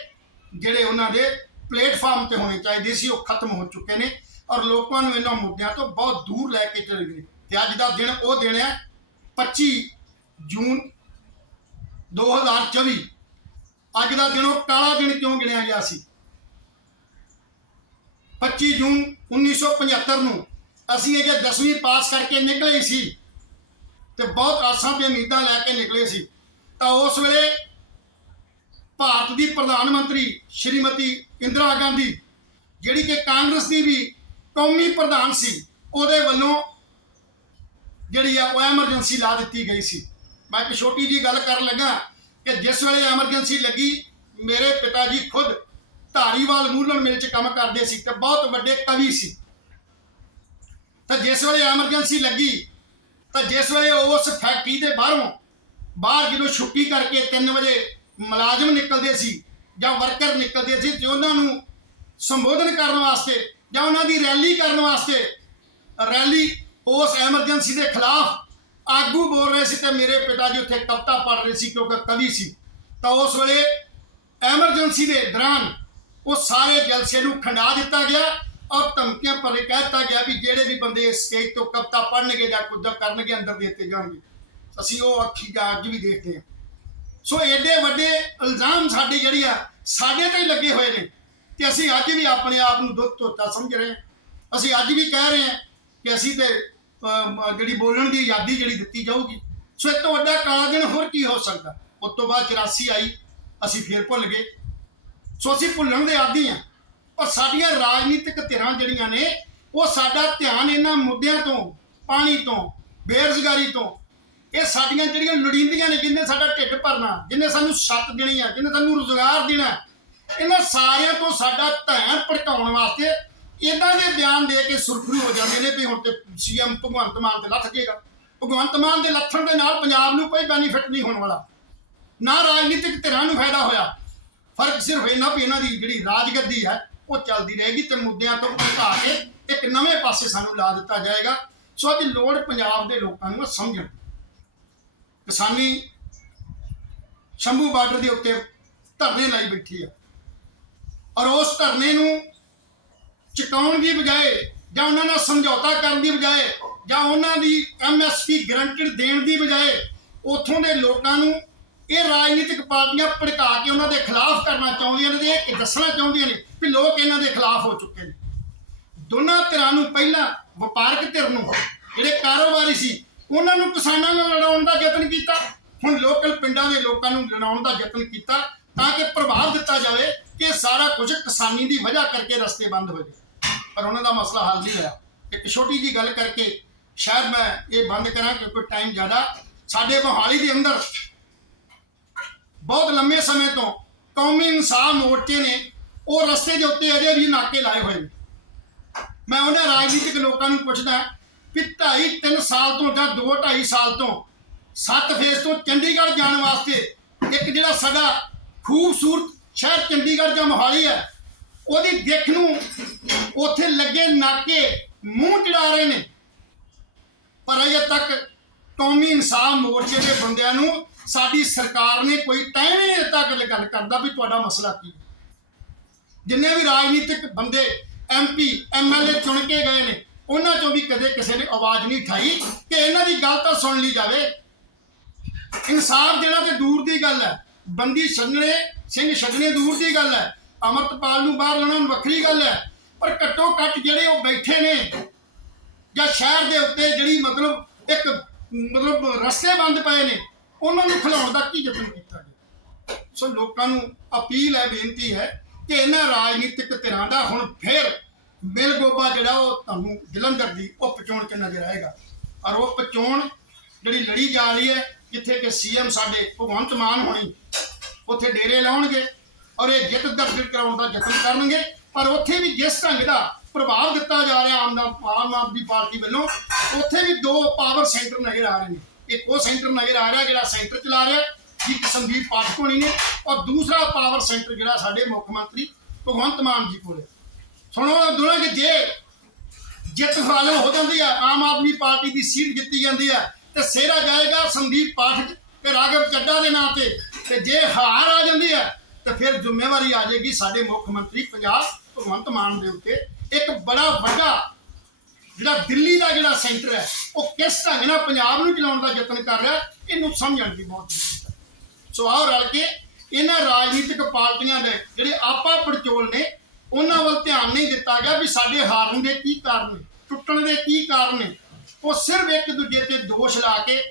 ਜਿਹੜੇ ਉਹਨਾਂ ਦੇ ਪਲੇਟਫਾਰਮ ਤੇ ਹੋਣੇ ਚਾਹੀਦੇ ਸੀ, ਉਹ ਖਤਮ ਹੋ ਚੁੱਕੇ ਨੇ ਔਰ ਲੋਕਾਂ ਨੂੰ ਇਹਨਾਂ ਮੁੱਦਿਆਂ ਤੋਂ ਬਹੁਤ ਦੂਰ ਲੈ ਕੇ ਚਲੇ ਗਏ ਤੇ ਅੱਜ ਦਾ ਦਿਨ ਉਹ ਦਿਨ ਹੈ 25 ਜੂਨ 2024 ਅੱਜ ਦਾ ਦਿਨ ਉਹ ਕਾਲਾ ਦਿਨ ਕਿਉਂ ਗਿਣਿਆ ਗਿਆ ਸੀ? 25 ਜੂਨ 1975 ਨੂੰ ਅਸੀਂ ਇਹ ਜੇ 10ਵੀਂ ਪਾਸ ਕਰਕੇ ਨਿਕਲੇ ਸੀ ਤੇ ਬਹੁਤ ਆਸਾਂ ਤੇ ਉਮੀਦਾਂ ਲੈ ਕੇ ਨਿਕਲੇ ਸੀ। ਤਾਂ ਉਸ ਵੇਲੇ ਭਾਰਤ ਦੀ ਪ੍ਰਧਾਨ ਮੰਤਰੀ ਸ਼੍ਰੀਮਤੀ ਇੰਦਰਾ ਗਾਂਧੀ, ਜਿਹੜੀ ਕਿ ਕਾਂਗਰਸ ਦੀ ਵੀ ਕੌਮੀ ਪ੍ਰਧਾਨ ਸੀ, ਉਹਦੇ ਵੱਲੋਂ ਜਿਹੜੀ ਆ ਉਹ ਐਮਰਜੈਂਸੀ ਲਾ ਦਿੱਤੀ ਗਈ ਸੀ। ਮੈਂ ਇੱਕ ਛੋਟੀ ਜੀ ਗੱਲ ਕਰਨ ਲੱਗਾ ਕਿ ਜਿਸ ਵੇਲੇ ਐਮਰਜੈਂਸੀ ਲੱਗੀ, ਮੇਰੇ ਪਿਤਾ ਜੀ ਖੁਦ ਧਾਰੀਵਾਲ ਮੂਲਣ ਮਿਲ ਚ ਕੰਮ ਕਰਦੇ ਸੀ ਤੇ ਬਹੁਤ ਵੱਡੇ ਕਵੀ ਸੀ। ਤਾਂ ਜਿਸ ਵੇਲੇ ਐਮਰਜੈਂਸੀ ਲੱਗੀ, ਤਾਂ ਜਿਸ ਵੇਲੇ ਉਸ ਫੈਕਟਰੀ ਦੇ ਬਾਹਰੋਂ ਬਾਹਰ ਜਦੋਂ ਛੁੱਟੀ ਕਰਕੇ 3 ਵਜੇ ਮੁਲਾਜ਼ਮ ਨਿਕਲਦੇ ਸੀ ਜਾਂ ਵਰਕਰ ਨਿਕਲਦੇ ਸੀ ਤੇ ਉਹਨਾਂ ਨੂੰ ਸੰਬੋਧਨ ਕਰਨ ਵਾਸਤੇ ਜਾਂ ਉਹਨਾਂ ਦੀ ਰੈਲੀ ਕਰਨ ਵਾਸਤੇ, ਰੈਲੀ ਉਸ ਐਮਰਜੈਂਸੀ ਦੇ ਖਿਲਾਫ ਆਗੂ ਬੋਲ ਰਹੇ ਸੀ ਤੇ ਮੇਰੇ ਪਿਤਾ ਜੀ ਉੱਥੇ ਕਵਿਤਾ ਪੜ੍ਹ ਰਹੇ ਸੀ ਕਿਉਂਕਿ ਕਵੀ ਸੀ। ਤਾਂ ਉਸ ਵੇਲੇ ਐਮਰਜੈਂਸੀ ਦੇ ਦੌਰਾਨ ਉਹ ਸਾਰੇ ਜਲਸੇ ਨੂੰ ਖੰਡਾ ਦਿੱਤਾ ਗਿਆ ਔਰ ਧਮਕੀਆਂ ਪਰ ਇਹ ਕਹਿ ਦਿੱਤਾ ਗਿਆ ਵੀ ਜਿਹੜੇ ਵੀ ਬੰਦੇ ਇਸ ਸਟੇਜ ਤੋਂ ਕਵਿਤਾ ਪੜ੍ਹਨਗੇ ਜਾਂ ਕੁਝ ਕਰਨਗੇ, ਅੰਦਰ ਦੇ ਦਿੱਤੇ ਜਾਣਗੇ। ਅਸੀਂ ਉਹ ਅੱਖੀ ਦਾ ਅੱਜ ਵੀ ਦੇਖਦੇ ਹਾਂ। ਸੋ ਐਡੇ ਵੱਡੇ ਇਲਜ਼ਾਮ ਸਾਡੇ ਜਿਹੜੀ ਆ, ਸਾਡੇ ਤੇ ਹੀ ਲੱਗੇ ਹੋਏ ਨੇ ਤੇ ਅਸੀਂ ਅੱਜ ਵੀ ਆਪਣੇ ਆਪ ਨੂੰ ਦੁੱਧ ਧੋਤਾ ਸਮਝ ਰਹੇ ਹਾਂ। ਅਸੀਂ ਅੱਜ ਵੀ ਕਹਿ ਰਹੇ ਹਾਂ ਕਿ ਅਸੀਂ ਤੇ ਜਿਹੜੀ ਬੋਲਣ ਦੀ ਆਜ਼ਾਦੀ ਜਿਹੜੀ ਦਿੱਤੀ ਜਾਊਗੀ। ਸੋ ਇਹ ਤੋਂ ਵੱਡਾ ਕਾਲਾ ਦਿਨ ਹੋਰ ਕੀ ਹੋ ਸਕਦਾ? ਉਸ ਤੋਂ ਬਾਅਦ 84 ਆਈ, ਅਸੀਂ ਫੇਰ ਭੁੱਲ ਗਏ। ਸੋ ਅਸੀਂ ਭੁੱਲਣ ਦੇ ਆਦੀ ਹਾਂ। ਪਰ ਸਾਡੀਆਂ ਰਾਜਨੀਤਿਕ ਧਿਰਾਂ ਜਿਹੜੀਆਂ ਨੇ, ਉਹ ਸਾਡਾ ਧਿਆਨ ਇਹਨਾਂ ਮੁੱਦਿਆਂ ਤੋਂ, ਪਾਣੀ ਤੋਂ, ਬੇਰੁਜ਼ਗਾਰੀ ਤੋਂ, ਇਹ ਸਾਡੀਆਂ ਜਿਹੜੀਆਂ ਲੋੜੀਂਦੀਆਂ ਨੇ, ਜਿੰਨੇ ਸਾਡਾ ਢਿੱਡ ਭਰਨਾ, ਜਿੰਨੇ ਸਾਨੂੰ ਛੱਤ ਦੇਣੀ ਆ, ਜਿੰਨੇ ਸਾਨੂੰ ਰੁਜ਼ਗਾਰ ਦੇਣਾ, ਇਹਨਾਂ ਸਾਰਿਆਂ ਤੋਂ ਸਾਡਾ ਧਿਆਨ ਭਟਕਾਉਣ ਵਾਸਤੇ ਇਦਾਂ ਦੇ ਬਿਆਨ ਦੇ ਕੇ ਸੁਰਖਰੂ ਹੋ ਜਾਂਦੇ ਨੇ ਵੀ ਹੁਣ ਤੇ ਸੀਐਮ ਭਗਵੰਤ ਮਾਨ ਤੇ ਲੱਥ ਜਾਏਗਾ ਭਗਵੰਤ ਮਾਨ ਦੇ ਲੱਥਣ ਦੇ ਨਾਲ ਪੰਜਾਬ ਨੂੰ ਕੋਈ ਬੈਨੀਫਿਟ ਨਹੀਂ ਹੋਣ ਵਾਲਾ। ਨਾ ਰਾਜਨੀਤਿਕ ਧਿਰਾਂ ਨੂੰ ਫਾਇਦਾ ਹੋਇਆ। ਫ਼ਰਕ ਸਿਰਫ ਇਹਨਾਂ ਵੀ ਇਹਨਾਂ ਦੀ ਜਿਹੜੀ ਰਾਜਗੱਦੀ ਹੈ, ਉਹ ਚੱਲਦੀ ਰਹੇਗੀ ਤੇ ਮੁੱਦਿਆਂ ਤੋਂ ਭਟਕਾ ਕੇ ਇੱਕ ਨਵੇਂ ਪਾਸੇ ਸਾਨੂੰ ਲਾ ਦਿੱਤਾ ਜਾਏਗਾ। ਸੋ ਅੱਜ ਲੋੜ ਪੰਜਾਬ ਦੇ ਲੋਕਾਂ ਨੂੰ ਸਮਝਣ ਕਿਸਾਨੀ ਸ਼ੰਭੂ ਬਾਰਡਰ ਦੇ ਉੱਤੇ ਧਰਨੇ ਲਾਈ ਬੈਠੀ ਆ। ਔਰ ਉਸ ਧਰਨੇ ਨੂੰ ਚੁਕਾਉਣ ਦੀ ਬਜਾਏ ਜਾਂ ਉਹਨਾਂ ਨਾਲ ਸਮਝੌਤਾ ਕਰਨ ਦੀ ਬਜਾਏ ਜਾਂ ਉਹਨਾਂ ਦੀ ਐਮਐਸਪੀ ਗਰੰਟਡ ਦੇਣ ਦੀ ਬਜਾਏ ਉਥੋਂ ਦੇ ਲੋਕਾਂ ਨੂੰ ਇਹ ਰਾਜਨੀਤਿਕ ਪਾਰਟੀਆਂ ਭੜਕਾ ਕੇ ਉਹਨਾਂ ਦੇ ਖਿਲਾਫ ਕਰਨਾ ਚਾਹੁੰਦੀਆਂ ਨੇ ਤੇ ਇਹ ਦੱਸਣਾ ਚਾਹੁੰਦੀਆਂ ਨੇ ਕਿ ਲੋਕ ਇਹਨਾਂ ਦੇ ਖਿਲਾਫ ਹੋ ਚੁੱਕੇ ਨੇ। ਦੋਨਾਂ ਧਿਰਾਂ ਨੂੰ ਪਹਿਲਾਂ ਵਪਾਰਕ ਧਿਰ ਨੂੰ ਜਿਹੜੇ ਕਾਰੋਬਾਰੀ ਸੀ, ਉਹਨਾਂ ਨੂੰ ਕਿਸਾਨਾਂ ਨਾਲ ਲੜਾਉਣ ਦਾ ਯਤਨ ਕੀਤਾ, ਹੁਣ ਲੋਕਲ ਪਿੰਡਾਂ ਦੇ ਲੋਕਾਂ ਨੂੰ ਲੜਾਉਣ ਦਾ ਯਤਨ ਕੀਤਾ ਤਾਂ ਕਿ ਪ੍ਰਭਾਵ ਦਿੱਤਾ ਜਾਵੇ ਕਿ ਸਾਰਾ ਕੁਝ ਕਿਸਾਨੀ ਦੀ ਵਜ੍ਹਾ ਕਰਕੇ ਰਸਤੇ ਬੰਦ ਹੋ ਜਾਵੇ ਪਰ ਉਹਨਾਂ ਦਾ ਮਸਲਾ ਹੱਲ ਨਹੀਂ ਹੋਇਆ। ਇੱਕ ਛੋਟੀ ਜੀ ਗੱਲ ਕਰਕੇ ਸ਼ਾਇਦ ਮੈਂ ਇਹ ਬੰਦ ਕਰਾਂ ਕਿਉਂਕਿ ਟਾਈਮ ਜ਼ਿਆਦਾ। ਸਾਡੇ ਮੋਹਾਲੀ ਦੇ ਅੰਦਰ ਬਹੁਤ ਲੰਮੇ ਸਮੇਂ ਤੋਂ ਕੌਮੀ ਇਨਸਾਫ ਮੋਰਚੇ ਨੇ ਉਹ ਰਸਤੇ ਦੇ ਉੱਤੇ ਅਜੇ ਵੀ ਨਾਕੇ ਲਾਏ ਹੋਏ ਨੇ। ਮੈਂ ਉਹਨਾਂ ਰਾਜਨੀਤਿਕ ਲੋਕਾਂ ਨੂੰ ਪੁੱਛਦਾ ਕਿ 2.5 3 ਸਾਲ ਤੋਂ ਜਾਂ 2 2.5 ਸਾਲ ਤੋਂ ਸੱਤ ਫੇਸ ਤੋਂ ਚੰਡੀਗੜ੍ਹ ਜਾਣ ਵਾਸਤੇ ਇੱਕ ਜਿਹੜਾ ਸਾਡਾ ਖੂਬਸੂਰਤ ਸ਼ਹਿਰ ਚੰਡੀਗੜ੍ਹ ਜਾਂ ਮੋਹਾਲੀ ਹੈ ਉਹਦੀ ਦਿੱਖ ਨੂੰ ਉੱਥੇ ਲੱਗੇ ਨਾਕੇ ਮੂੰਹ ਚੜਾ ਰਹੇ ਨੇ। ਪਰ ਅਜੇ ਤੱਕ ਕੌਮੀ ਇਨਸਾਫ ਮੋਰਚੇ ਦੇ ਬੰਦਿਆਂ ਨੂੰ ਸਾਡੀ ਸਰਕਾਰ ਨੇ ਕੋਈ ਟਾਈਮ ਹੀ ਨਹੀਂ ਦਿੱਤਾ ਗੱਲ ਗੱਲ ਕਰਦਾ ਵੀ ਤੁਹਾਡਾ ਮਸਲਾ ਕੀ ਹੈ। ਜਿੰਨੇ ਵੀ ਰਾਜਨੀਤਿਕ ਬੰਦੇ ਐਮਪੀ ਐਮਐਲਏ ਚੁਣ ਕੇ ਗਏ ਨੇ, ਉਹਨਾਂ ਚੋਂ ਵੀ ਕਦੇ ਕਿਸੇ ਨੇ ਆਵਾਜ਼ ਨਹੀਂ ਉਠਾਈ ਕਿ ਇਹਨਾਂ ਦੀ ਗੱਲ ਤਾਂ ਸੁਣ ਲਈ ਜਾਵੇ। ਇਨਸਾਫ ਦੇਣਾ ਤੇ ਦੂਰ ਦੀ ਗੱਲ ਹੈ। ਬੰਦੀ ਛੱਡਣੇ, ਸਿੰਘ ਛੱਡਣੇ ਦੂਰ ਦੀ ਗੱਲ ਹੈ। ਅਮਰਤਪਾਲ ਨੂੰ ਬਾਹਰ ਲਾਉਣਾ ਵੱਖਰੀ ਗੱਲ ਹੈ, ਪਰ ਘੱਟੋ ਘੱਟ ਜਿਹੜੇ ਉਹ ਬੈਠੇ ਨੇ ਜਾਂ ਸ਼ਹਿਰ ਦੇ ਉੱਤੇ ਜਿਹੜੀ ਮਤਲਬ ਇੱਕ ਮਤਲਬ ਰਸਤੇ ਬੰਦ ਪਏ ਨੇ, ਉਹਨਾਂ ਨੂੰ ਖਿਲਾਉਣ ਦਾ ਕੀ ਯਤਨ ਕੀਤਾ ਗਿਆ? ਸੋ ਲੋਕਾਂ ਨੂੰ ਅਪੀਲ ਹੈ, ਬੇਨਤੀ ਹੈ ਕਿ ਇਹਨਾਂ ਰਾਜਨੀਤਿਕ ਧਿਰਾਂ ਦਾ ਹੁਣ ਫੇਰ ਬਿਲ ਗੋਬਾ ਜਿਹੜਾ ਉਹ ਤੁਹਾਨੂੰ ਜਲੰਧਰ ਦੀ ਉਹ ਚੋਣ 'ਚ ਨਜ਼ਰ ਆਏਗਾ। ਔਰ ਉਹ ਉਪ ਜਿਹੜੀ ਲੜੀ ਜਾ ਰਹੀ ਹੈ, ਜਿੱਥੇ ਕਿ ਸੀਐਮ ਸਾਡੇ ਭਗਵੰਤ ਮਾਨ ਹੋਣੀ, ਉੱਥੇ ਡੇਰੇ ਲਾਉਣਗੇ। ਔਰ ਇਹ ਜਿੱਤ ਦਰਜ ਕਰਾਉਣ ਦਾ ਯਤਨ ਕਰਨਗੇ। ਪਰ ਉੱਥੇ ਵੀ ਜਿਸ ਢੰਗ ਦਾ ਪ੍ਰਭਾਵ ਦਿੱਤਾ ਜਾ ਰਿਹਾ ਆਮ ਆਮ ਆਦਮੀ ਪਾਰਟੀ ਵੱਲੋਂ, ਉੱਥੇ ਵੀ ਦੋ ਪਾਵਰ ਸੈਂਟਰ ਨਜ਼ਰ ਆ ਰਹੇ ਨੇ। ਇੱਕ ਉਹ ਸੈਂਟਰ ਨਜ਼ਰ ਆ ਰਿਹਾ ਜਿਹੜਾ ਸੈਂਟਰ ਚਲਾ ਰਿਹਾ ਜੀ ਸੰਦੀਪ ਪਾਠਕ ਹੋਣੀ ਨੇ। ਔਰ ਦੂਸਰਾ ਪਾਵਰ ਸੈਂਟਰ ਜਿਹੜਾ ਸਾਡੇ ਮੁੱਖ ਮੰਤਰੀ ਭਗਵੰਤ ਮਾਨ ਜੀ ਕੋਲ ਸੁਣੋ ਦੋਨਾਂ ਕਿ ਜੇ ਜਿੱਤ ਹਾਲਤ ਹੋ ਜਾਂਦੀ ਆ, ਆਮ ਆਦਮੀ ਪਾਰਟੀ ਦੀ ਸੀਟ ਜਿੱਤੀ ਜਾਂਦੀ ਆ, ਤੇ ਸਿਹਰਾ ਜਾਏਗਾ ਸੰਦੀਪ ਪਾਠਕ ਤੇ ਰਾਘਵ ਚੱਡਾ ਦੇ ਨਾਂ ਤੇ। ਤੇ ਜੇ ਹਾਰ ਆ ਜਾਂਦੀ ਆ ਤੇ ਫਿਰ ਜ਼ਿੰਮੇਵਾਰੀ ਆ ਜਾਏਗੀ ਸਾਡੇ ਮੁੱਖ ਮੰਤਰੀ ਪੰਜਾਬ ਭਗਵੰਤ ਮਾਨ ਦੇ ਉੱਤੇ। ਇੱਕ ਬੜਾ ਵੱਡਾ ਜਿਹੜਾ ਦਿੱਲੀ ਦਾ ਜਿਹੜਾ ਸੈਂਟਰ ਹੈ, ਉਹ ਕਿਸ ਢੰਗ ਨਾਲ ਪੰਜਾਬ ਨੂੰ ਚਲਾਉਣ ਦਾ ਯਤਨ ਕਰ ਰਿਹਾ, ਇਹਨੂੰ ਸਮਝਣ ਦੀ ਬਹੁਤ ਜ਼ਰੂਰਤ ਹੈ। ਸੋ ਆਓ ਰਲ ਕੇ ਇਹਨਾਂ ਰਾਜਨੀਤਿਕ ਪਾਰਟੀਆਂ ਦੇ ਜਿਹੜੇ ਆਪਾ ਪੜਚੋਲ ਨੇ, ਉਹਨਾਂ ਵੱਲ ਧਿਆਨ ਨਹੀਂ ਦਿੱਤਾ ਗਿਆ ਵੀ ਸਾਡੇ ਹਾਰਨ ਦੇ ਕੀ ਕਾਰਨ ਨੇ, ਟੁੱਟਣ ਦੇ ਕੀ ਕਾਰਨ ਨੇ। ਉਹ ਸਿਰਫ ਇੱਕ ਦੂਜੇ ਤੇ ਦੋਸ਼ ਲਾ ਕੇ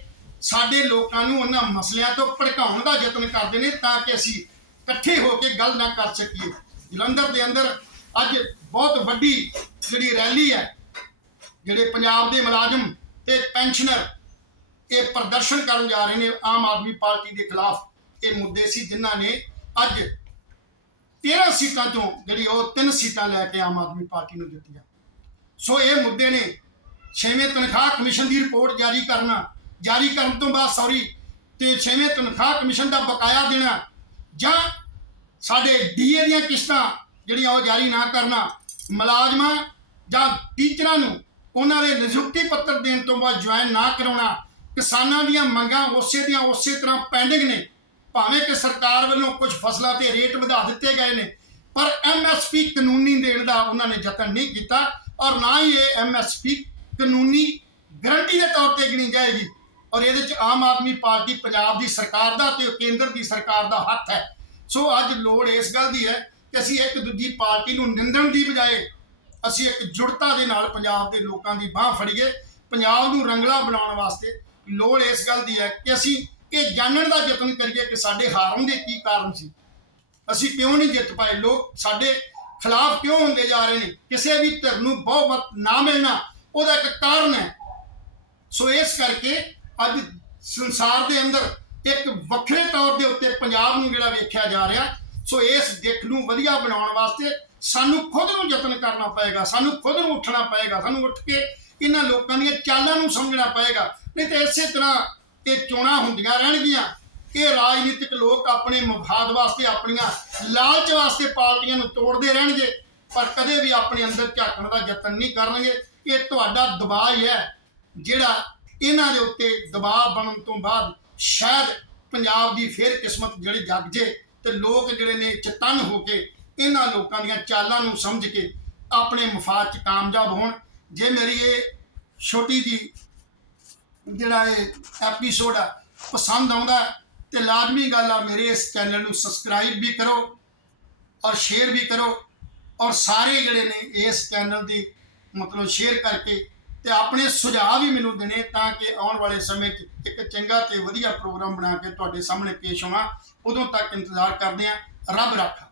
ਸਾਡੇ ਲੋਕਾਂ ਨੂੰ ਉਹਨਾਂ ਮਸਲਿਆਂ ਤੋਂ ਭੜਕਾਉਣ ਦਾ ਯਤਨ ਕਰਦੇ ਨੇ ਤਾਂ ਕਿ ਅਸੀਂ ਇਕੱਠੇ ਹੋ ਕੇ ਗੱਲ ਨਾ ਕਰ ਸਕੀਏ। ਜਲੰਧਰ ਦੇ ਅੰਦਰ ਅੱਜ ਬਹੁਤ ਵੱਡੀ ਜਿਹੜੀ ਰੈਲੀ ਹੈ, ਜਿਹੜੇ ਪੰਜਾਬ ਦੇ ਮੁਲਾਜ਼ਮ ਤੇ ਪੈਨਸ਼ਨਰ ਇਹ ਪ੍ਰਦਰਸ਼ਨ ਕਰਨ ਜਾ ਰਹੇ ਨੇ। ਆਮ ਆਦਮੀ ਪਾਰਟੀ ਦੇ ਖਿਲਾਫ ਇਹ ਮੁੱਦੇ ਸੀ, ਜਿਨ੍ਹਾਂ ਨੇ ਅੱਜ 13 ਸੀਟਾਂ ਤੋਂ ਜਿਹੜੀ ਉਹ ਤਿੰਨ ਸੀਟਾਂ ਲੈ ਕੇ ਆਮ ਆਦਮੀ ਪਾਰਟੀ ਨੂੰ ਦਿੱਤੀਆਂ। ਸੋ ਇਹ ਮੁੱਦੇ ਨੇ ਛੇਵੇਂ ਤਨਖਾਹ ਕਮਿਸ਼ਨ ਦੀ ਰਿਪੋਰਟ ਜਾਰੀ ਕਰਨਾ, ਜਾਰੀ ਕਰਨ ਤੋਂ ਬਾਅਦ ਸੌਰੀ ਤੇ ਛੇਵੇਂ ਤਨਖਾਹ ਕਮਿਸ਼ਨ ਦਾ ਬਕਾਇਆ ਦੇਣਾ ਜਾਂ ਸਾਡੇ ਡੀਏ ਦੀਆਂ ਕਿਸ਼ਤਾਂ ਜਿਹੜੀਆਂ ਉਹ ਜਾਰੀ ਨਾ ਕਰਨਾ, ਮੁਲਾਜ਼ਮਾਂ ਜਾਂ ਟੀਚਰਾਂ ਨੂੰ ਉਹਨਾਂ ਦੇ ਨਿਯੁਕਤੀ ਪੱਤਰ ਦੇਣ ਤੋਂ ਬਾਅਦ ਜੁਆਇਨ ਨਾ ਕਰਾਉਣਾ, ਕਿਸਾਨਾਂ ਦੀਆਂ ਮੰਗਾਂ ਉਸੇ ਦੀਆਂ ਉਸੇ ਤਰ੍ਹਾਂ ਪੈਂਡਿੰਗ ਨੇ, ਭਾਵੇਂ ਕਿ ਸਰਕਾਰ ਵੱਲੋਂ ਕੁਝ ਫਸਲਾਂ ਤੇ ਰੇਟ ਵਧਾ ਦਿੱਤੇ ਗਏ ਨੇ, ਪਰ ਐਮਐਸਪੀ ਕਾਨੂੰਨੀ ਦੇਣ ਦਾ ਉਹਨਾਂ ਨੇ ਯਤਨ ਨਹੀਂ ਕੀਤਾ ਔਰ ਨਾ ਹੀ ਇਹ ਐਮਐਸਪੀ ਕਾਨੂੰਨੀ ਗਰੰਟੀ ਦੇ ਤੌਰ ਤੇ ਗਿਣੀ ਜਾਏਗੀ। ਔਰ ਇਹਦੇ ਚ ਆਮ ਆਦਮੀ ਪਾਰਟੀ ਪੰਜਾਬ ਦੀ ਸਰਕਾਰ ਦਾ ਤੇ ਕੇਂਦਰ ਦੀ ਸਰਕਾਰ ਦਾ ਹੱਥ ਹੈ। ਸੋ ਅੱਜ ਲੋੜ ਇਸ ਗੱਲ ਦੀ ਹੈ ਕਿ ਅਸੀਂ ਇੱਕ ਦੂਜੀ ਪਾਰਟੀ ਨੂੰ ਨਿੰਦਣ ਦੀ ਬਜਾਏ ਅਸੀਂ ਇੱਕ ਜੁੜਤਾ ਦੇ ਨਾਲ ਪੰਜਾਬ ਦੇ ਲੋਕਾਂ ਦੀ ਬਾਹ ਫੜੀਏ, ਪੰਜਾਬ ਨੂੰ ਰੰਗਲਾ ਬਣਾਉਣ ਵਾਸਤੇ ਲੋੜ ਇਸ ਗੱਲ ਦੀ ਹੈ ਕਿ ਅਸੀਂ ਇਹ ਜਾਣਨ ਦਾ ਯਤਨ ਕਰੀਏ ਕਿ ਸਾਡੇ ਹਾਰਨ ਦੇ ਕੀ ਕਾਰਨ ਸੀ। ਅਸੀਂ ਕਿਉਂ ਨਹੀਂ ਜਿੱਤ ਪਾਏ? ਲੋਕ ਸਾਡੇ ਖਿਲਾਫ ਕਿਉਂ ਹੁੰਦੇ ਜਾ ਰਹੇ ਨੇ? ਕਿਸੇ ਵੀ ਧਿਰ ਨੂੰ ਬਹੁਮਤ ਨਾ ਮਿਲਣਾ ਉਹਦਾ ਇੱਕ ਕਾਰਨ ਹੈ। ਸੋ ਇਸ ਕਰਕੇ ਅੱਜ ਸੰਸਾਰ ਦੇ ਅੰਦਰ ਇੱਕ ਵੱਖਰੇ ਤੌਰ ਦੇ ਉੱਤੇ ਪੰਜਾਬ ਨੂੰ ਜਿਹੜਾ ਵੇਖਿਆ ਜਾ ਰਿਹਾ, ਸੋ ਇਸ ਦਿੱਖ ਨੂੰ ਵਧੀਆ ਬਣਾਉਣ ਵਾਸਤੇ ਸਾਨੂੰ ਖੁਦ ਨੂੰ ਯਤਨ ਕਰਨਾ ਪਏਗਾ, ਸਾਨੂੰ ਖੁਦ ਨੂੰ ਉੱਠਣਾ ਪਏਗਾ, ਸਾਨੂੰ ਉੱਠ ਕੇ ਇਹਨਾਂ ਲੋਕਾਂ ਦੀਆਂ ਚਾਲਾਂ ਨੂੰ ਸਮਝਣਾ ਪਏਗਾ। ਨਹੀਂ ਤੇ ਇਸੇ ਤਰ੍ਹਾਂ ਇਹ ਚੋਣਾਂ ਹੁੰਦੀਆਂ ਰਹਿਣਗੀਆਂ। ਇਹ ਰਾਜਨੀਤਿਕ ਲੋਕ ਆਪਣੇ ਮਫਾਦ ਵਾਸਤੇ, ਆਪਣੀਆਂ ਲਾਲਚ ਵਾਸਤੇ ਪਾਰਟੀਆਂ ਨੂੰ ਤੋੜਦੇ ਰਹਿਣਗੇ, ਪਰ ਕਦੇ ਵੀ ਆਪਣੇ ਅੰਦਰ ਝਾਕਣ ਦਾ ਯਤਨ ਨਹੀਂ ਕਰਨਗੇ। ਇਹ ਤੁਹਾਡਾ ਦਬਾਅ ਹੈ ਜਿਹੜਾ ਇਹਨਾਂ ਦੇ ਉੱਤੇ ਦਬਾਅ ਬਣਨ ਤੋਂ ਬਾਅਦ ਸ਼ਾਇਦ ਪੰਜਾਬ ਦੀ ਫੇਰ ਕਿਸਮਤ ਜਿਹੜੀ ਜਗ ਜੇ ਤੇ ਲੋਕ ਜਿਹੜੇ ਨੇ ਚਤਨ ਹੋ ਕੇ ਇਹਨਾਂ ਲੋਕਾਂ ਦੀਆਂ ਚਾਲਾਂ ਨੂੰ ਸਮਝ ਕੇ ਆਪਣੇ ਮਫਾਦ 'ਚ ਕਾਮਯਾਬ ਹੋਣ। ਜੇ ਮੇਰੀ ਇਹ ਛੋਟੀ ਜੀ ਜਿਹੜਾ ਇਹ ਐਪੀਸੋਡ ਆ ਪਸੰਦ ਆਉਂਦਾ ਹੈ, ਤੇ ਲਾਜ਼ਮੀ ਗੱਲ ਆ ਮੇਰੇ ਇਸ ਚੈਨਲ ਨੂੰ ਸਬਸਕ੍ਰਾਈਬ ਵੀ ਕਰੋ ਔਰ ਸ਼ੇਅਰ ਵੀ ਕਰੋ। ਔਰ ਸਾਰੇ ਜਿਹੜੇ ਨੇ ਇਸ ਚੈਨਲ ਦੀ ਮਤਲਬ ਸ਼ੇਅਰ ਕਰਕੇ ਤੇ ਆਪਣੇ ਸੁਝਾਅ ਵੀ ਮੈਨੂੰ ਦੇਣੇ ਤਾਂ ਕਿ ਆਉਣ ਵਾਲੇ ਸਮੇਂ 'ਚ ਇੱਕ ਚੰਗਾ ਤੇ ਵਧੀਆ ਪ੍ਰੋਗਰਾਮ ਬਣਾ ਕੇ ਤੁਹਾਡੇ ਸਾਹਮਣੇ ਪੇਸ਼ ਹੋਵਾਂ। ਉਦੋਂ ਤੱਕ ਇੰਤਜ਼ਾਰ ਕਰਦੇ ਆਂ ਰੱਬ ਰੱਖਾ।